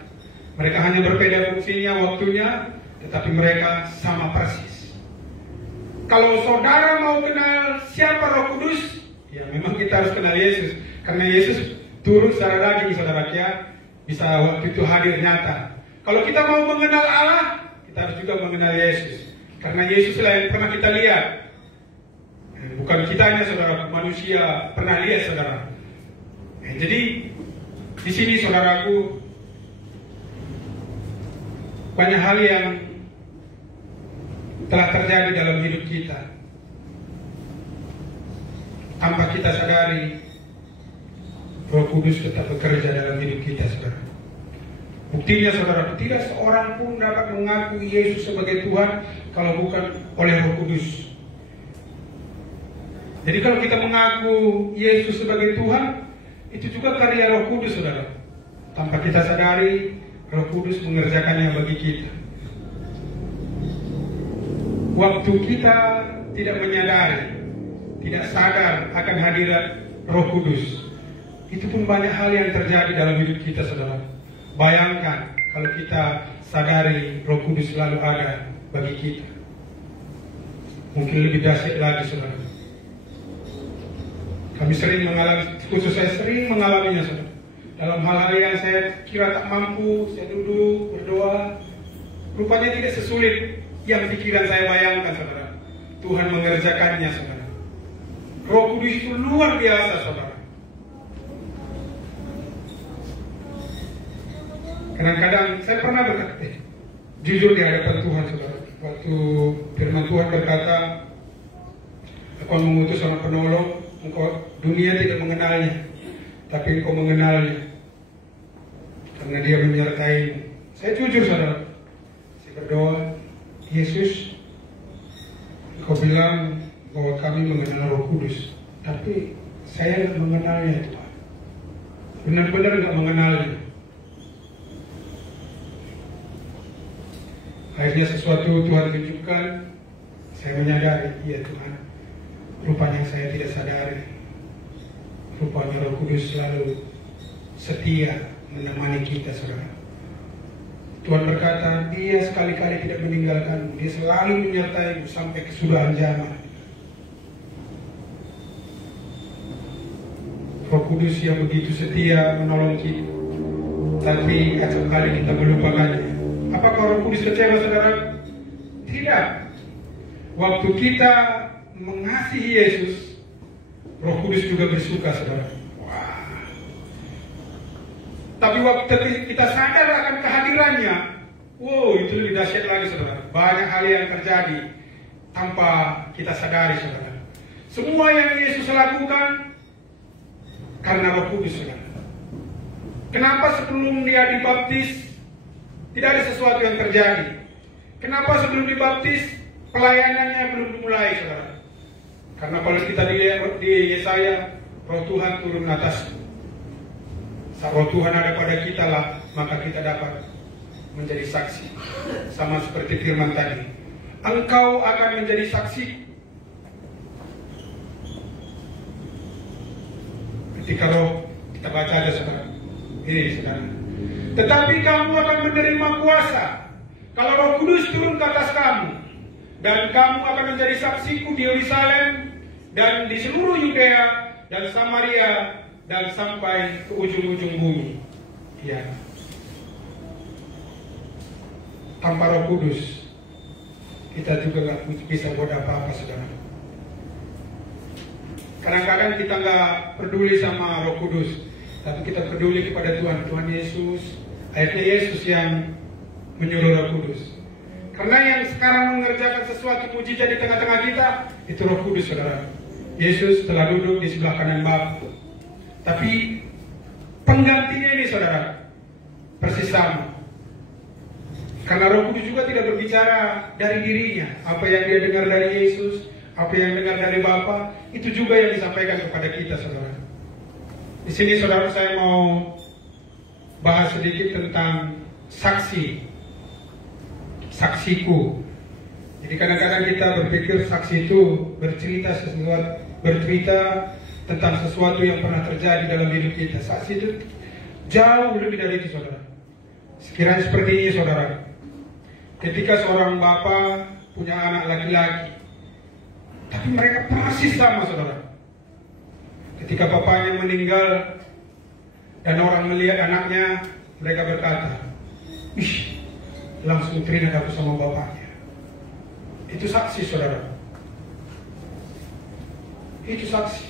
Mereka hanya berbeda fungsinya, waktunya, tetapi mereka sama persis. Kalau saudara mau kenal siapa Roh Kudus, ya memang kita harus kenal Yesus. Karena Yesus turun secara daging saudara ya, bisa waktu itu hadir nyata. Kalau kita mau mengenal Allah, kita harus juga mengenal Yesus. Karena Yesuslah yang pernah kita lihat. Bukan kitanya saudara, manusia pernah lihat saudara. Jadi di sini saudaraku, banyak hal yang telah terjadi dalam hidup kita tanpa kita sadari. Roh Kudus tetap bekerja dalam hidup kita saudara. Buktinya saudara, tidak seorang pun dapat mengaku Yesus sebagai Tuhan kalau bukan oleh Roh Kudus. Jadi kalau kita mengaku Yesus sebagai Tuhan, itu juga karya Roh Kudus saudara. Tanpa kita sadari, Roh Kudus mengerjakannya bagi kita. Waktu kita tidak menyadari, tidak sadar akan hadirat Roh Kudus, itu pun banyak hal yang terjadi dalam hidup kita saudara. Bayangkan kalau kita sadari Roh Kudus selalu ada bagi kita, mungkin lebih dahsyat lagi saudara. Kami sering mengalami, khusus saya sering mengalaminya, saudara. Dalam hal-hal yang saya kira tak mampu, saya duduk berdoa, rupanya tidak sesulit yang pikiran saya bayangkan, saudara. Tuhan mengerjakannya, saudara. Roh Kudus itu luar biasa, saudara. Kadang-kadang saya pernah berkata, jujur di hadapan Tuhan, saudara. Waktu firman Tuhan berkata, aku mengutus seorang penolong, engkau dunia tidak mengenalnya, tapi engkau mengenalnya, karena dia menyertai. Saya jujur, saudara. Saya berdoa, Yesus, engkau bilang bahwa kami mengenal Roh Kudus, tapi saya tidak mengenalnya, Tuhan. Benar-benar tidak mengenalnya. Akhirnya sesuatu Tuhan tunjukkan, saya menyadari, iya Tuhan, rupanya saya tidak sadari. Rupanya Roh Kudus selalu setia menemani kita, saudara. Tuhan berkata, dia sekali-kali tidak meninggalkanmu, dia selalu menyertaimu sampai kesudahan zaman. Roh Kudus yang begitu setia menolong kita, tapi acap kali kita melupakannya. Apakah Roh Kudus kecewa, saudara? Tidak. Waktu kita mengasihi Yesus, Roh Kudus juga bersuka, saudara. Wah. Tapi waktu kita sadar akan kehadirannya, wow, itu lebih dahsyat lagi, saudara. Banyak hal yang terjadi tanpa kita sadari, saudara. Semua yang Yesus lakukan karena Roh Kudus, saudara. Kenapa sebelum dia dibaptis tidak ada sesuatu yang terjadi? Kenapa sebelum dibaptis pelayanannya belum dimulai, saudara? Karena kalau kita dilihat di Yesaya, Roh Tuhan turun atas. Saat Roh Tuhan ada pada kita lah, maka kita dapat menjadi saksi. Sama seperti firman tadi, engkau akan menjadi saksi. Ketika Roh, kita baca ada, saudara. Ini, saudara. Tetapi kamu akan menerima kuasa kalau Roh Kudus turun ke atas kamu, dan kamu akan menjadi saksiku di Yerusalem dan di seluruh Yudea dan Samaria dan sampai ke ujung-ujung bumi. Ya. Tanpa Roh Kudus kita juga nggak bisa buat apa-apa, saudara. Kadang-kadang kita nggak peduli sama Roh Kudus, tapi kita peduli kepada Tuhan. Tuhan Yesus, akhirnya Yesus yang menyuruh Roh Kudus. Karena yang sekarang mengerjakan sesuatu mujizat di tengah-tengah kita, itu Roh Kudus, saudara. Yesus telah duduk di sebelah kanan Bapa. Tapi penggantinya ini, saudara, persis sama. Karena Roh Kudus juga tidak berbicara dari dirinya. Apa yang dia dengar dari Yesus, apa yang dengar dari Bapa, itu juga yang disampaikan kepada kita, saudara. Di sini, saudara, saya mau bahas sedikit tentang saksi. Saksiku. Jadi kadang-kadang kita berpikir saksi itu bercerita tentang sesuatu yang pernah terjadi dalam hidup kita. Saksi itu jauh lebih dari itu, saudara. Sekiranya seperti ini, saudara. Ketika seorang bapak punya anak laki-laki, tapi mereka persis sama, saudara. Ketika bapaknya meninggal dan orang melihat anaknya, mereka berkata, "Ih, langsung teringat aku sama bapaknya." Itu saksi, saudara. Itu saksi.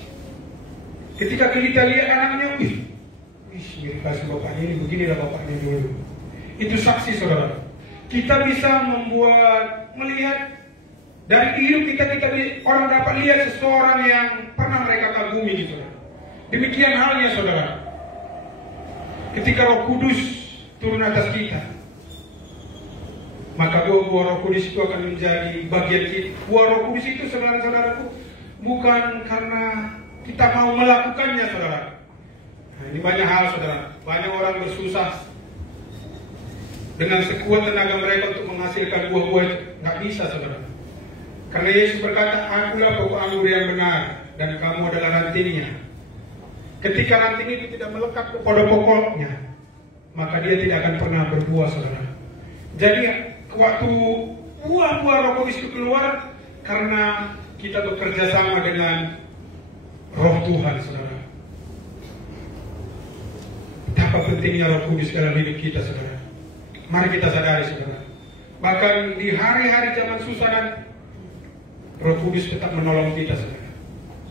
Ketika kita lihat anaknya, "Ih, mirip kasih bapaknya ini, beginilah bapaknya dulu." Itu saksi, saudara. Kita bisa melihat dari hidup kita orang dapat lihat seseorang yang pernah mereka kagumi, gitu. Demikian halnya, saudara. Ketika Roh Kudus turun atas kita, maka buah Roh Kudus itu akan menjadi bagian kita. Buah Roh Kudus itu, saudara-saudaraku, bukan karena kita mau melakukannya, saudara. Nah, ini banyak hal, saudara. Banyak orang bersusah dengan sekuat tenaga mereka untuk menghasilkan buah-buah itu. Nggak bisa, saudara. Karena Yesus berkata, "Akulah pokok anggur yang benar, dan kamu adalah rantingnya." Ketika ranting itu tidak melekat kepada pokoknya, maka dia tidak akan pernah berbuah, saudara. Jadi waktu buah-buah Roh Kudus itu keluar, karena kita bekerja sama dengan Roh Tuhan, saudara. Betapa pentingnya Roh Kudus dalam hidup kita, saudara. Mari kita sadari, saudara. Bahkan di hari-hari zaman susah nanti, Roh Kudus tetap menolong kita, saudara.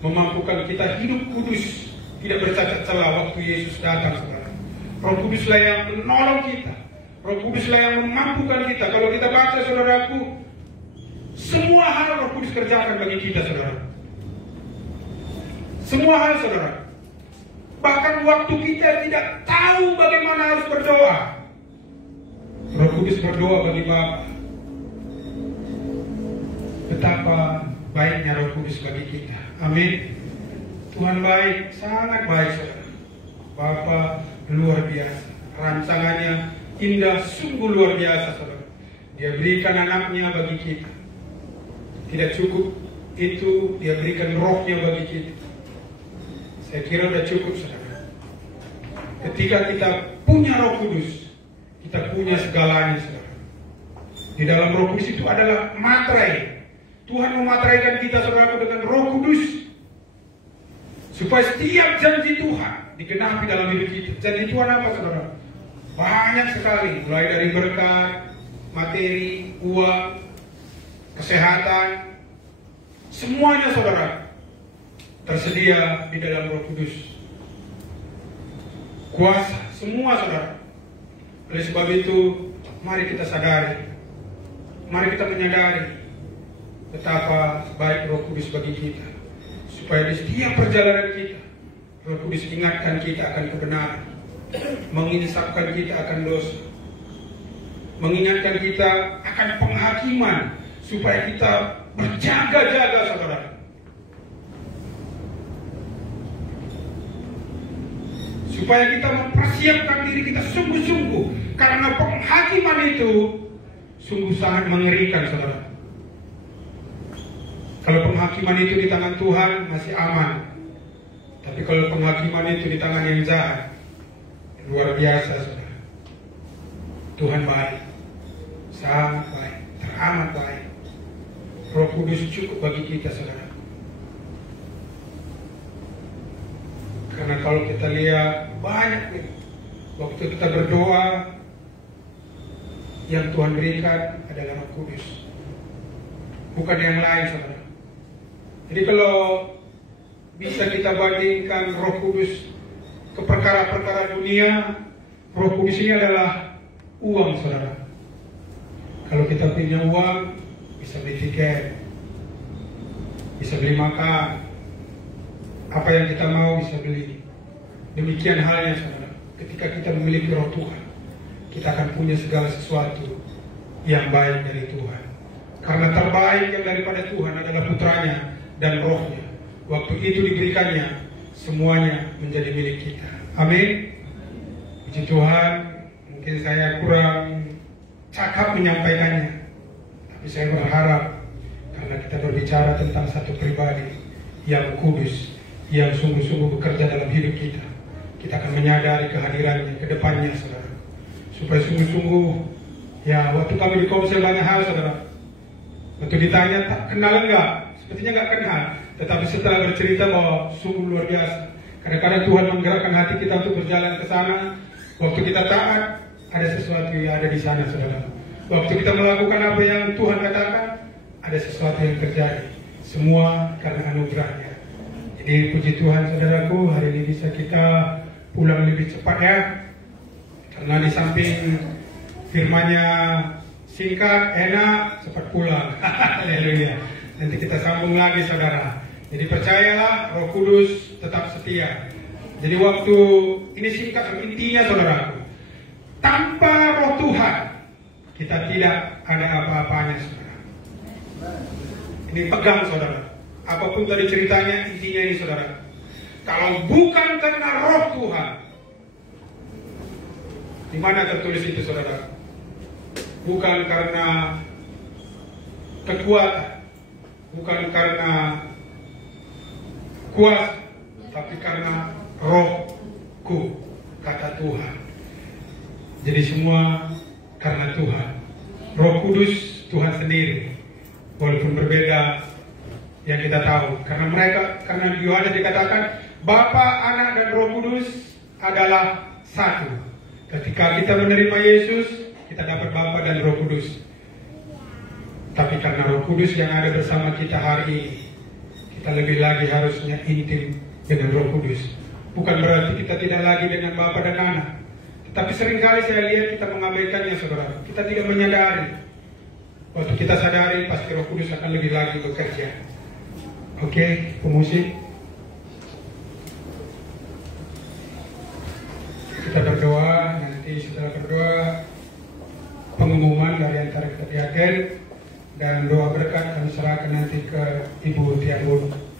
Memampukan kita hidup kudus, tidak bercacat celah waktu Yesus datang, saudara. Roh Kuduslah yang menolong kita. Roh Kuduslah yang memampukan kita. Kalau kita baca, saudaraku, semua hal Roh Kudus kerjakan bagi kita, saudara. Semua hal, saudara. Bahkan waktu kita tidak tahu bagaimana harus berdoa, Roh Kudus berdoa bagi Bapa. Betapa baiknya Roh Kudus bagi kita. Amin. Tuhan baik, sangat baik, saudara. Bapa luar biasa. Rancangannya indah, sungguh luar biasa, saudara. Dia berikan anaknya bagi kita. Tidak cukup itu, dia berikan rohnya bagi kita. Saya kira sudah cukup, saudara. Ketika kita punya Roh Kudus, kita punya segalanya, saudara. Di dalam Roh Kudus itu adalah materai. Tuhan memateraikan kita, saudara, dengan Roh Kudus, supaya setiap janji Tuhan digenapi dalam hidup kita. Janji Tuhan apa, saudara? Banyak sekali, mulai dari berkat, materi, uang, kesehatan, semuanya, saudara, tersedia di dalam Roh Kudus. Kuasa, semua, saudara. Oleh sebab itu, mari kita sadari, mari kita menyadari betapa baik Roh Kudus bagi kita, supaya di setiap perjalanan kita, Roh Kudus ingatkan kita akan kebenaran, menginsafkan kita akan dosa, mengingatkan kita akan penghakiman, supaya kita berjaga-jaga, saudara. Supaya kita mempersiapkan diri kita sungguh-sungguh, karena penghakiman itu sungguh sangat mengerikan, saudara. Kalau penghakiman itu di tangan Tuhan masih aman, tapi kalau penghakiman itu di tangan yang jahat, luar biasa, saudara. Tuhan baik, sangat baik, teramat baik. Roh Kudus cukup bagi kita, saudara. Karena kalau kita lihat banyak nih, waktu kita berdoa, yang Tuhan berikan adalah Roh Kudus, bukan yang lain, saudara. Jadi kalau bisa kita bandingkan Roh Kudus ke perkara-perkara dunia, Roh Kudus ini adalah uang, saudara. Kalau kita punya uang, bisa beli tiket, bisa beli makan, apa yang kita mau bisa beli. Demikian halnya, saudara, ketika kita memiliki Roh Tuhan, kita akan punya segala sesuatu yang baik dari Tuhan. Karena terbaik yang daripada Tuhan adalah putranya dan rohnya. Waktu itu diberikannya, semuanya menjadi milik kita. Amin. Puji Tuhan. Mungkin saya kurang cakap menyampaikannya, tapi saya berharap, karena kita berbicara tentang satu pribadi yang kudus, yang sungguh-sungguh bekerja dalam hidup kita, kita akan menyadari kehadirannya ke depannya, saudara. Supaya sungguh-sungguh, ya, waktu kami di Komsel banyak hal, saudara. Waktu ditanya, tak kenal enggak? Sepertinya enggak kenal. Tetapi setelah bercerita bahwa sungguh luar biasa. Kadang-kadang Tuhan menggerakkan hati kita untuk berjalan ke sana. Waktu kita taat, ada sesuatu yang ada di sana, saudara. Waktu kita melakukan apa yang Tuhan katakan, ada sesuatu yang terjadi. Semua karena anugerahnya. Jadi puji Tuhan, saudaraku, hari ini bisa kita pulang lebih cepat, ya. Karena di samping firman-Nya singkat, enak, cepat pulang. Haleluya. Nanti kita sambung lagi, saudara. Jadi percayalah, Roh Kudus tetap setia. Jadi waktu ini singkat, intinya, saudaraku, tanpa Roh Tuhan kita tidak ada apa-apanya, saudara. Ini pegang, saudara. Apapun tadi ceritanya, intinya ini, saudara. Kalau bukan karena Roh Tuhan, di mana tertulis itu, saudara? Bukan karena kekuatan, bukan karena kuasa, tapi karena Rohku, kata Tuhan. Jadi semua karena Tuhan. Roh Kudus Tuhan sendiri, walaupun berbeda, yang kita tahu. Karena di Yohanes dikatakan Bapa, Anak dan Roh Kudus adalah satu. Ketika kita menerima Yesus, kita dapat Bapa dan Roh Kudus. Tapi karena Roh Kudus yang ada bersama kita hari ini, kita lebih lagi harusnya intim dengan Roh Kudus. Bukan berarti kita tidak lagi dengan Bapa dan Anak. Tetapi seringkali saya lihat kita mengabaikannya, saudara. Kita tidak menyadari. Waktu kita sadari, pasti Roh Kudus akan lebih lagi bekerja. Oke, pemusik. Kita berdoa, nanti setelah berdoa, pengumuman dari antara kita diaken, dan doa berkat kami serahkan nanti ke Ibu Tiambun.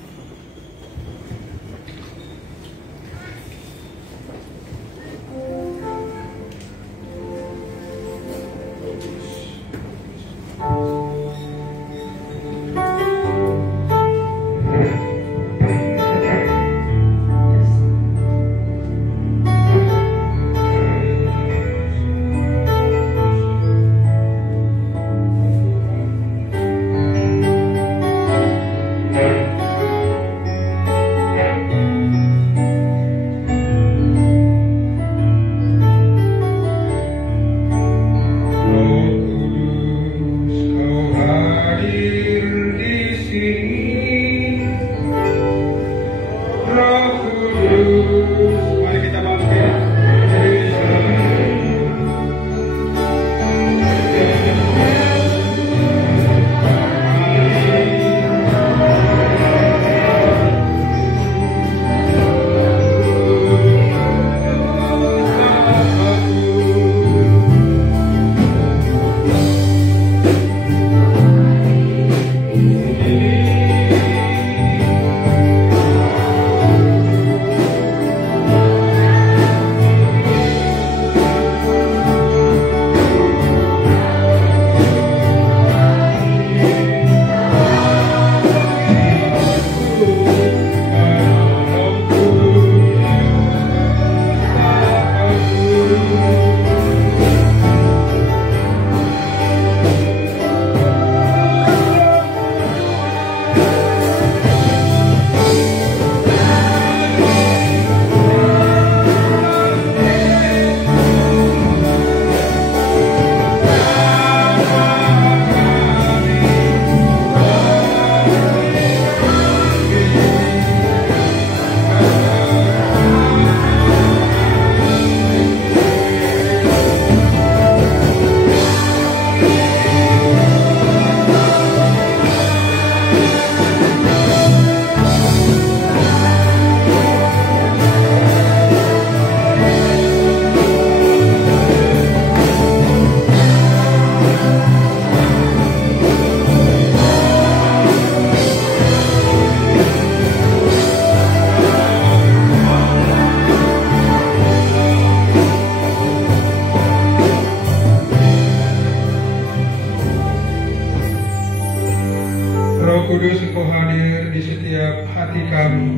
Kudus, Engkau hadir di setiap hati kami.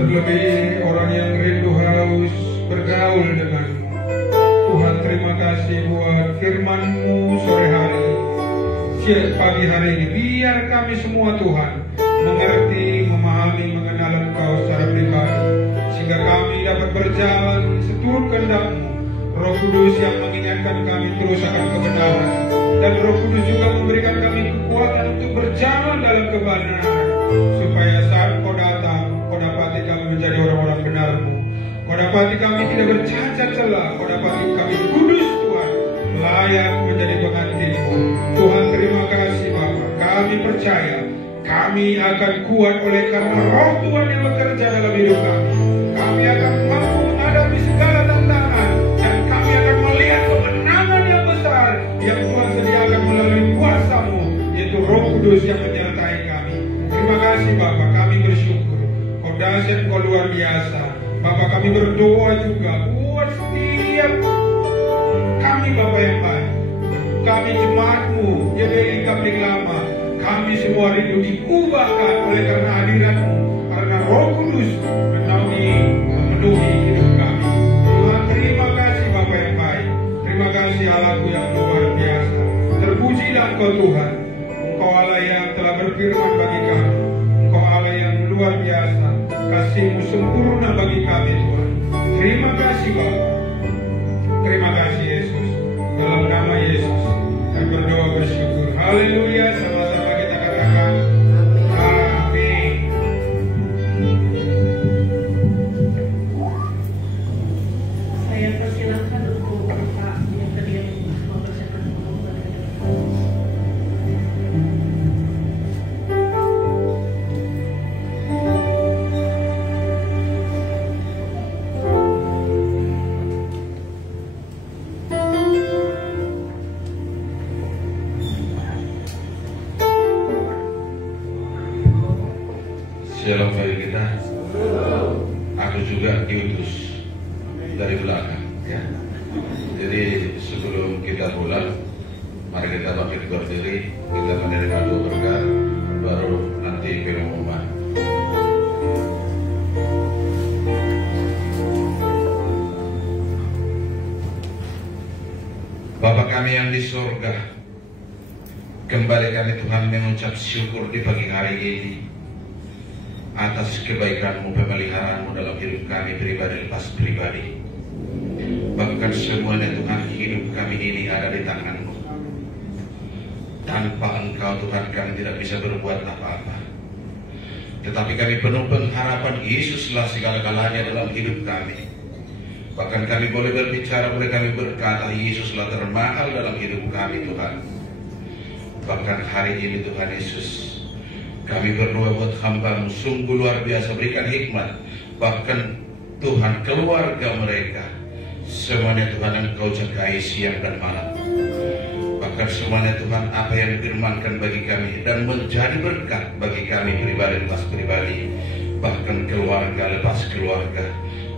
Terlebih orang yang rindu haus bergaul denganmu. Tuhan, terima kasih buat firman-Mu sore hari, pagi hari ini. Biar kami semua, Tuhan, mengerti, memahami, mengenal Engkau secara pribadi, sehingga kami dapat berjalan seturut kehendak-Mu. Roh Kudus yang mengingatkan kami terus akan kebenaran, dan Roh Kudus juga memberikan kami kekuatan untuk berjalan dalam kebenaran, supaya saat Kau datang, Kau dapati kami menjadi orang-orang benar-Mu. Kau dapati kami tidak bercacat celah. Kau dapati kami kudus, Tuhan, layak menjadi pengantin-Mu. Tuhan, terima kasih Bapa. Kami percaya kami akan kuat oleh karena Roh Tuhan yang bekerja dalam hidup kami. Kami akan mampu menghadapi segala tantangan, dan kami akan melihat kemenangan yang besar yang Tuhan sediakan melalui kuasa-Mu, yaitu Roh Kudus yang menyertai kami. Terima kasih Bapa, kami bersyukur. Kau dahsyat, Kau luar biasa. Bapa, kami berdoa juga buat setiap kami Bapa yang baik. Kami jemaat-Mu, JBI Kapling Lama, kami semua rindu diubahkan oleh karena hadirat-Mu, karena Roh Kudus memenuhi hidup kami. Tuhan, terima kasih Bapa yang baik. Terima kasih Allah-Ku yang luar biasa. Terpujilah Engkau Tuhan, Engkau Allah yang telah berfirman bagi kami. luar biasa. Kasih-Mu sempurna bagi kami Tuhan. Terima kasih Bapa. Terima kasih Yesus. Dalam nama Yesus kami berdoa bersyukur. Haleluya. Sama-sama kita katakan amin. Saya persilahkan untuk Pak yang tadi mempersiapkan pengumuman. Shalom bagi kita. Aku juga diutus dari belakang, ya. Jadi sebelum kita pulang, mari kita bangkit berdiri, kita menerima doa berkat, baru nanti pengumuman. Bapa kami yang di surga, kembali kami Tuhan mengucap syukur di pagi hari ini atas kebaikan-Mu, pemeliharaan-Mu dalam hidup kami pribadi lepas pribadi. Bahkan semuanya Tuhan, hidup kami ini ada di tangan-Mu. Tanpa Engkau Tuhan kami tidak bisa berbuat apa-apa. Tetapi kami penuh pengharapan Yesuslah segala-galanya dalam hidup kami. Bahkan kami boleh berbicara, boleh kami berkata Yesuslah termahal dalam hidup kami Tuhan. Bahkan hari ini Tuhan Yesus, kami berdoa buat hamba-Mu, sungguh luar biasa, berikan hikmat. Bahkan Tuhan, keluarga mereka, semuanya Tuhan Engkau jagai siang dan malam. Bahkan semuanya Tuhan, apa yang difirmankan bagi kami dan menjadi berkat bagi kami pribadi lepas pribadi, bahkan keluarga lepas keluarga.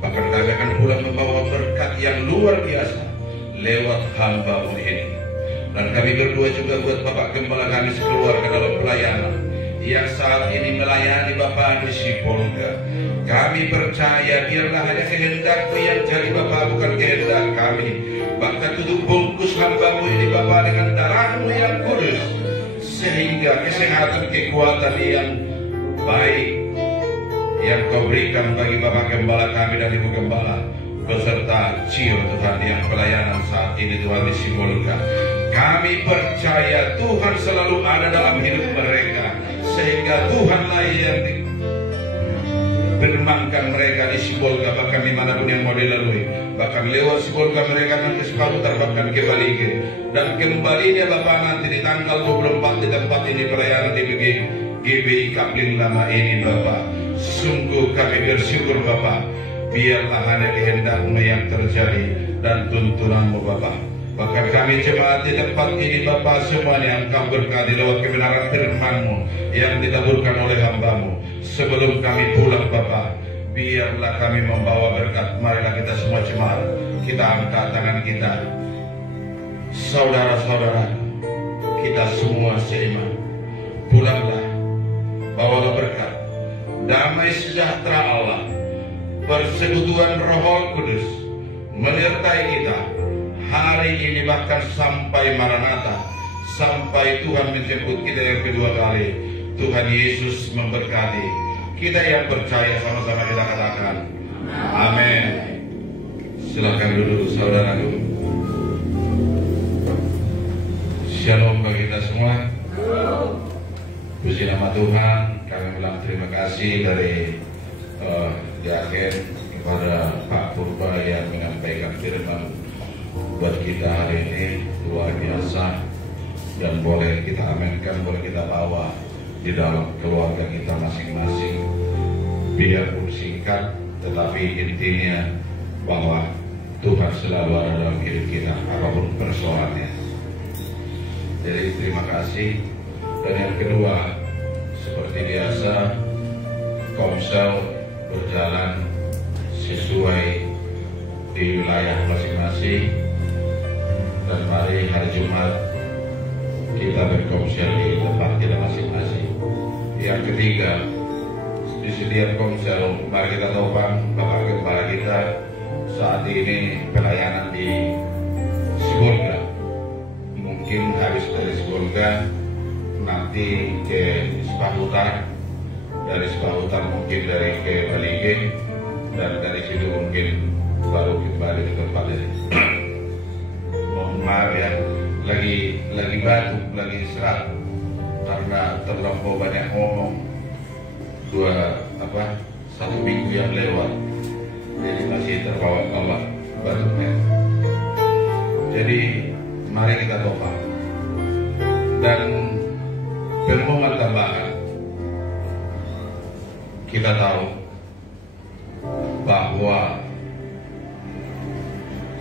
Bahkan kami akan pulang membawa berkat yang luar biasa lewat hamba-Mu ini. Dan kami berdoa juga buat Bapak Gembala kami sekeluarga dalam pelayanan yang saat ini melayani Bapak di Sipolga. Kami percaya biarlah hanya kehendak-Mu yang jadi Bapak, bukan kehendak kami. Bahkan tutup bungkus hamba-Mu ini Bapak dengan darah-Mu yang kudus, sehingga kesehatan, kekuatan yang baik yang Kau berikan bagi Bapak Gembala kami dan Ibu Gembala beserta Cio Tuhan yang pelayanan saat ini Tuhan di Sipolga. Kami percaya Tuhan selalu ada dalam hidup mereka, sehingga Tuhanlah yang firmankan mereka di Sipolga, bahkan dimanapun yang mau dilalui. Bahkan lewat Sipolga mereka nanti separuh terbahkan ke Balige. Dan kembalinya Bapak nanti di tanggal 24 di tempat ini pelayanan di GBI Kapling Lama ini Bapak. Sungguh kami bersyukur Bapak, biarlah hanya kehendak-Mu yang terjadi dan tuntunan-Mu Bapak. Bahkan kami jemaat di tempat ini Bapak, semuanya Engkau berkati lewat kebenaran firman-Mu yang ditaburkan oleh hamba-Mu. Sebelum kami pulang Bapak, biarlah kami membawa berkat. Marilah kita semua jemaat, kita angkat tangan kita. Saudara-saudara, kita semua seiman. Pulanglah, bawalah berkat. Damai sejahtera Allah, persekutuan Roh Kudus menyertai kita hari ini, bahkan sampai Maranatha, sampai Tuhan menjemput kita yang kedua kali. Tuhan Yesus memberkati kita yang percaya, sama-sama kita katakan amin. Silakan duduk saudaraku. Shalom bagi kita semua. Puji nama Tuhan. Kami bilang terima kasih dari Diaken kepada Pak Purba yang menyampaikan firman buat kita hari ini luar biasa, dan boleh kita aminkan, boleh kita bawa di dalam keluarga kita masing-masing. Biarpun singkat, tetapi intinya bahwa Tuhan selalu ada dalam hidup kita apapun persoalannya. Jadi terima kasih. Dan yang kedua, seperti biasa, Komsel berjalan sesuai di wilayah masing-masing. Dan mari hari Jumat kita berkomsel di tempat kita masing-masing. Yang ketiga, di setiap komsel mari kita topang Bapak Gembala kita saat ini pelayanan di Sipolga. Mungkin habis dari Sipolga nanti ke Sepahutan, dari Sebautan mungkin dari ke Balige, dan dari situ mungkin baru kembali ke tempat ini. Mohon maaf ya, lagi batuk, lagi serak karena terlampau banyak ngomong satu minggu yang lewat, jadi masih terbawa Allah batuknya. Jadi mari kita doa dan pengumuman tambahan. Kita tahu bahwa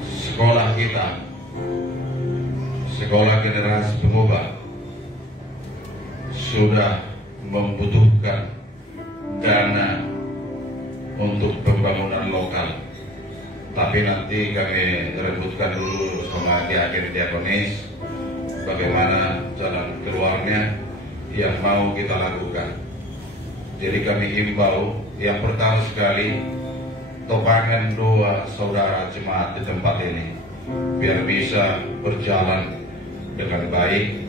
sekolah kita, sekolah generasi pengubah, sudah membutuhkan dana untuk pembangunan lokal. Tapi nanti kami rebutkan dulu sama agen diakonis bagaimana jalan keluarnya yang mau kita lakukan. Jadi kami himbau yang pertama sekali, topangan doa saudara jemaat di tempat ini biar bisa berjalan dengan baik,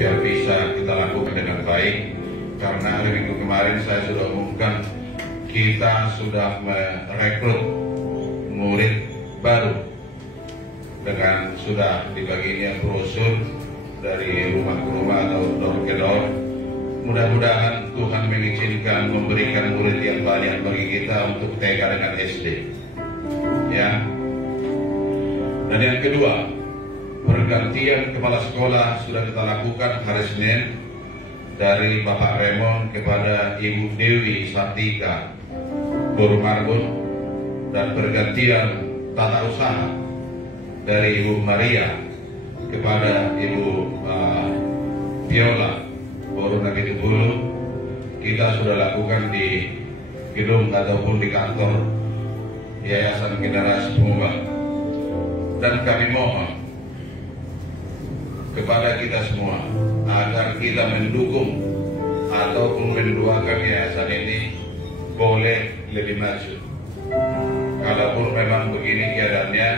biar bisa kita lakukan dengan baik. Karena hari Minggu kemarin saya sudah umumkan kita sudah merekrut murid baru dengan sudah dibaginya brosur dari rumah ke rumah atau door ke door. Mudah-mudahan Tuhan mengizinkan memberikan murid yang banyak bagi kita untuk TK dengan SD. Ya. Dan yang kedua, pergantian kepala sekolah sudah kita lakukan hari Senin dari Bapak Raymond kepada Ibu Dewi Sartika Borumargun, dan pergantian tata usaha dari Ibu Maria kepada Ibu Viola Borunakitubulu. Kita sudah lakukan di gedung ataupun di kantor Yayasan Generasi Pengubah. Dan kami mohon kepada kita semua agar kita mendukung ataupun mendoakan yayasan ini boleh lebih maju. Kalaupun memang begini keadaannya,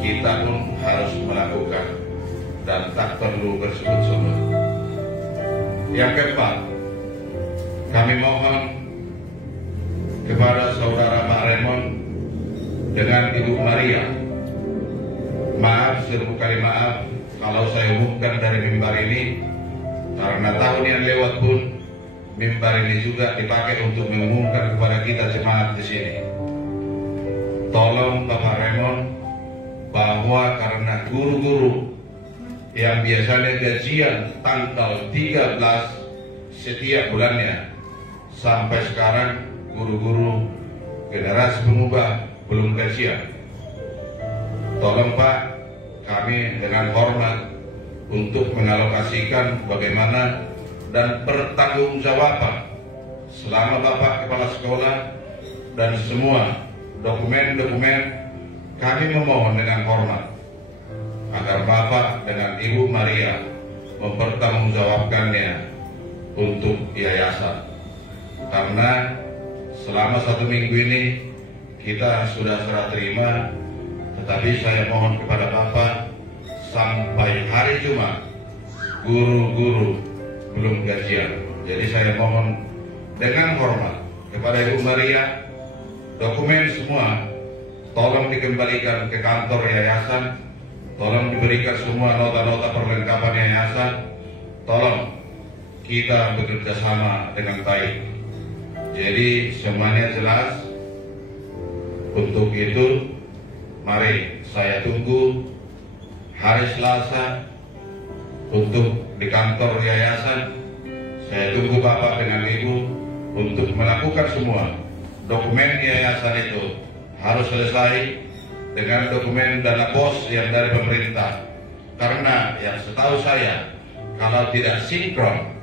kita pun harus melakukan dan tak perlu bersebut-sebut. Yang keempat, kami mohon kepada saudara Pak Raymond dengan Ibu Maria, maaf, seribu kali maaf kalau saya umumkan dari mimbar ini, karena tahun yang lewat pun mimbar ini juga dipakai untuk mengumumkan kepada kita jemaat di sini. Tolong Bapak Raymond, bahwa karena guru-guru yang biasanya gajian tanggal 13 setiap bulannya, sampai sekarang guru-guru generasi pengubah belum gajian. Tolong Pak, kami dengan hormat untuk mengalokasikan bagaimana dan pertanggungjawaban selama Bapak Kepala Sekolah dan semua dokumen-dokumen. Kami memohon dengan hormat agar Bapak dengan Ibu Maria mempertanggungjawabkannya untuk yayasan. Karena selama 1 minggu ini kita sudah serah terima, tetapi saya mohon kepada Bapak sampai hari Jumat guru-guru belum gajian. Jadi saya mohon dengan hormat kepada Ibu Maria, dokumen semua tolong dikembalikan ke kantor yayasan, tolong diberikan semua nota-nota perlengkapan yayasan, tolong kita bekerja sama dengan baik. Jadi semuanya jelas. Untuk itu, mari saya tunggu hari Selasa untuk di kantor yayasan. Saya tunggu Bapak dengan Ibu untuk melakukan semua dokumen yayasan itu. Harus selesai dengan dokumen dana bos yang dari pemerintah. Karena yang setahu saya, kalau tidak sinkron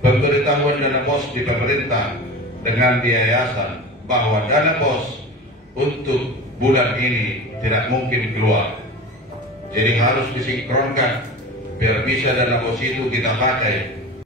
pemberitahuan dana bos di pemerintah dengan di yayasan bahwa dana bos untuk bulan ini tidak mungkin keluar. Jadi harus disinkronkan biar bisa dana bos itu kita pakai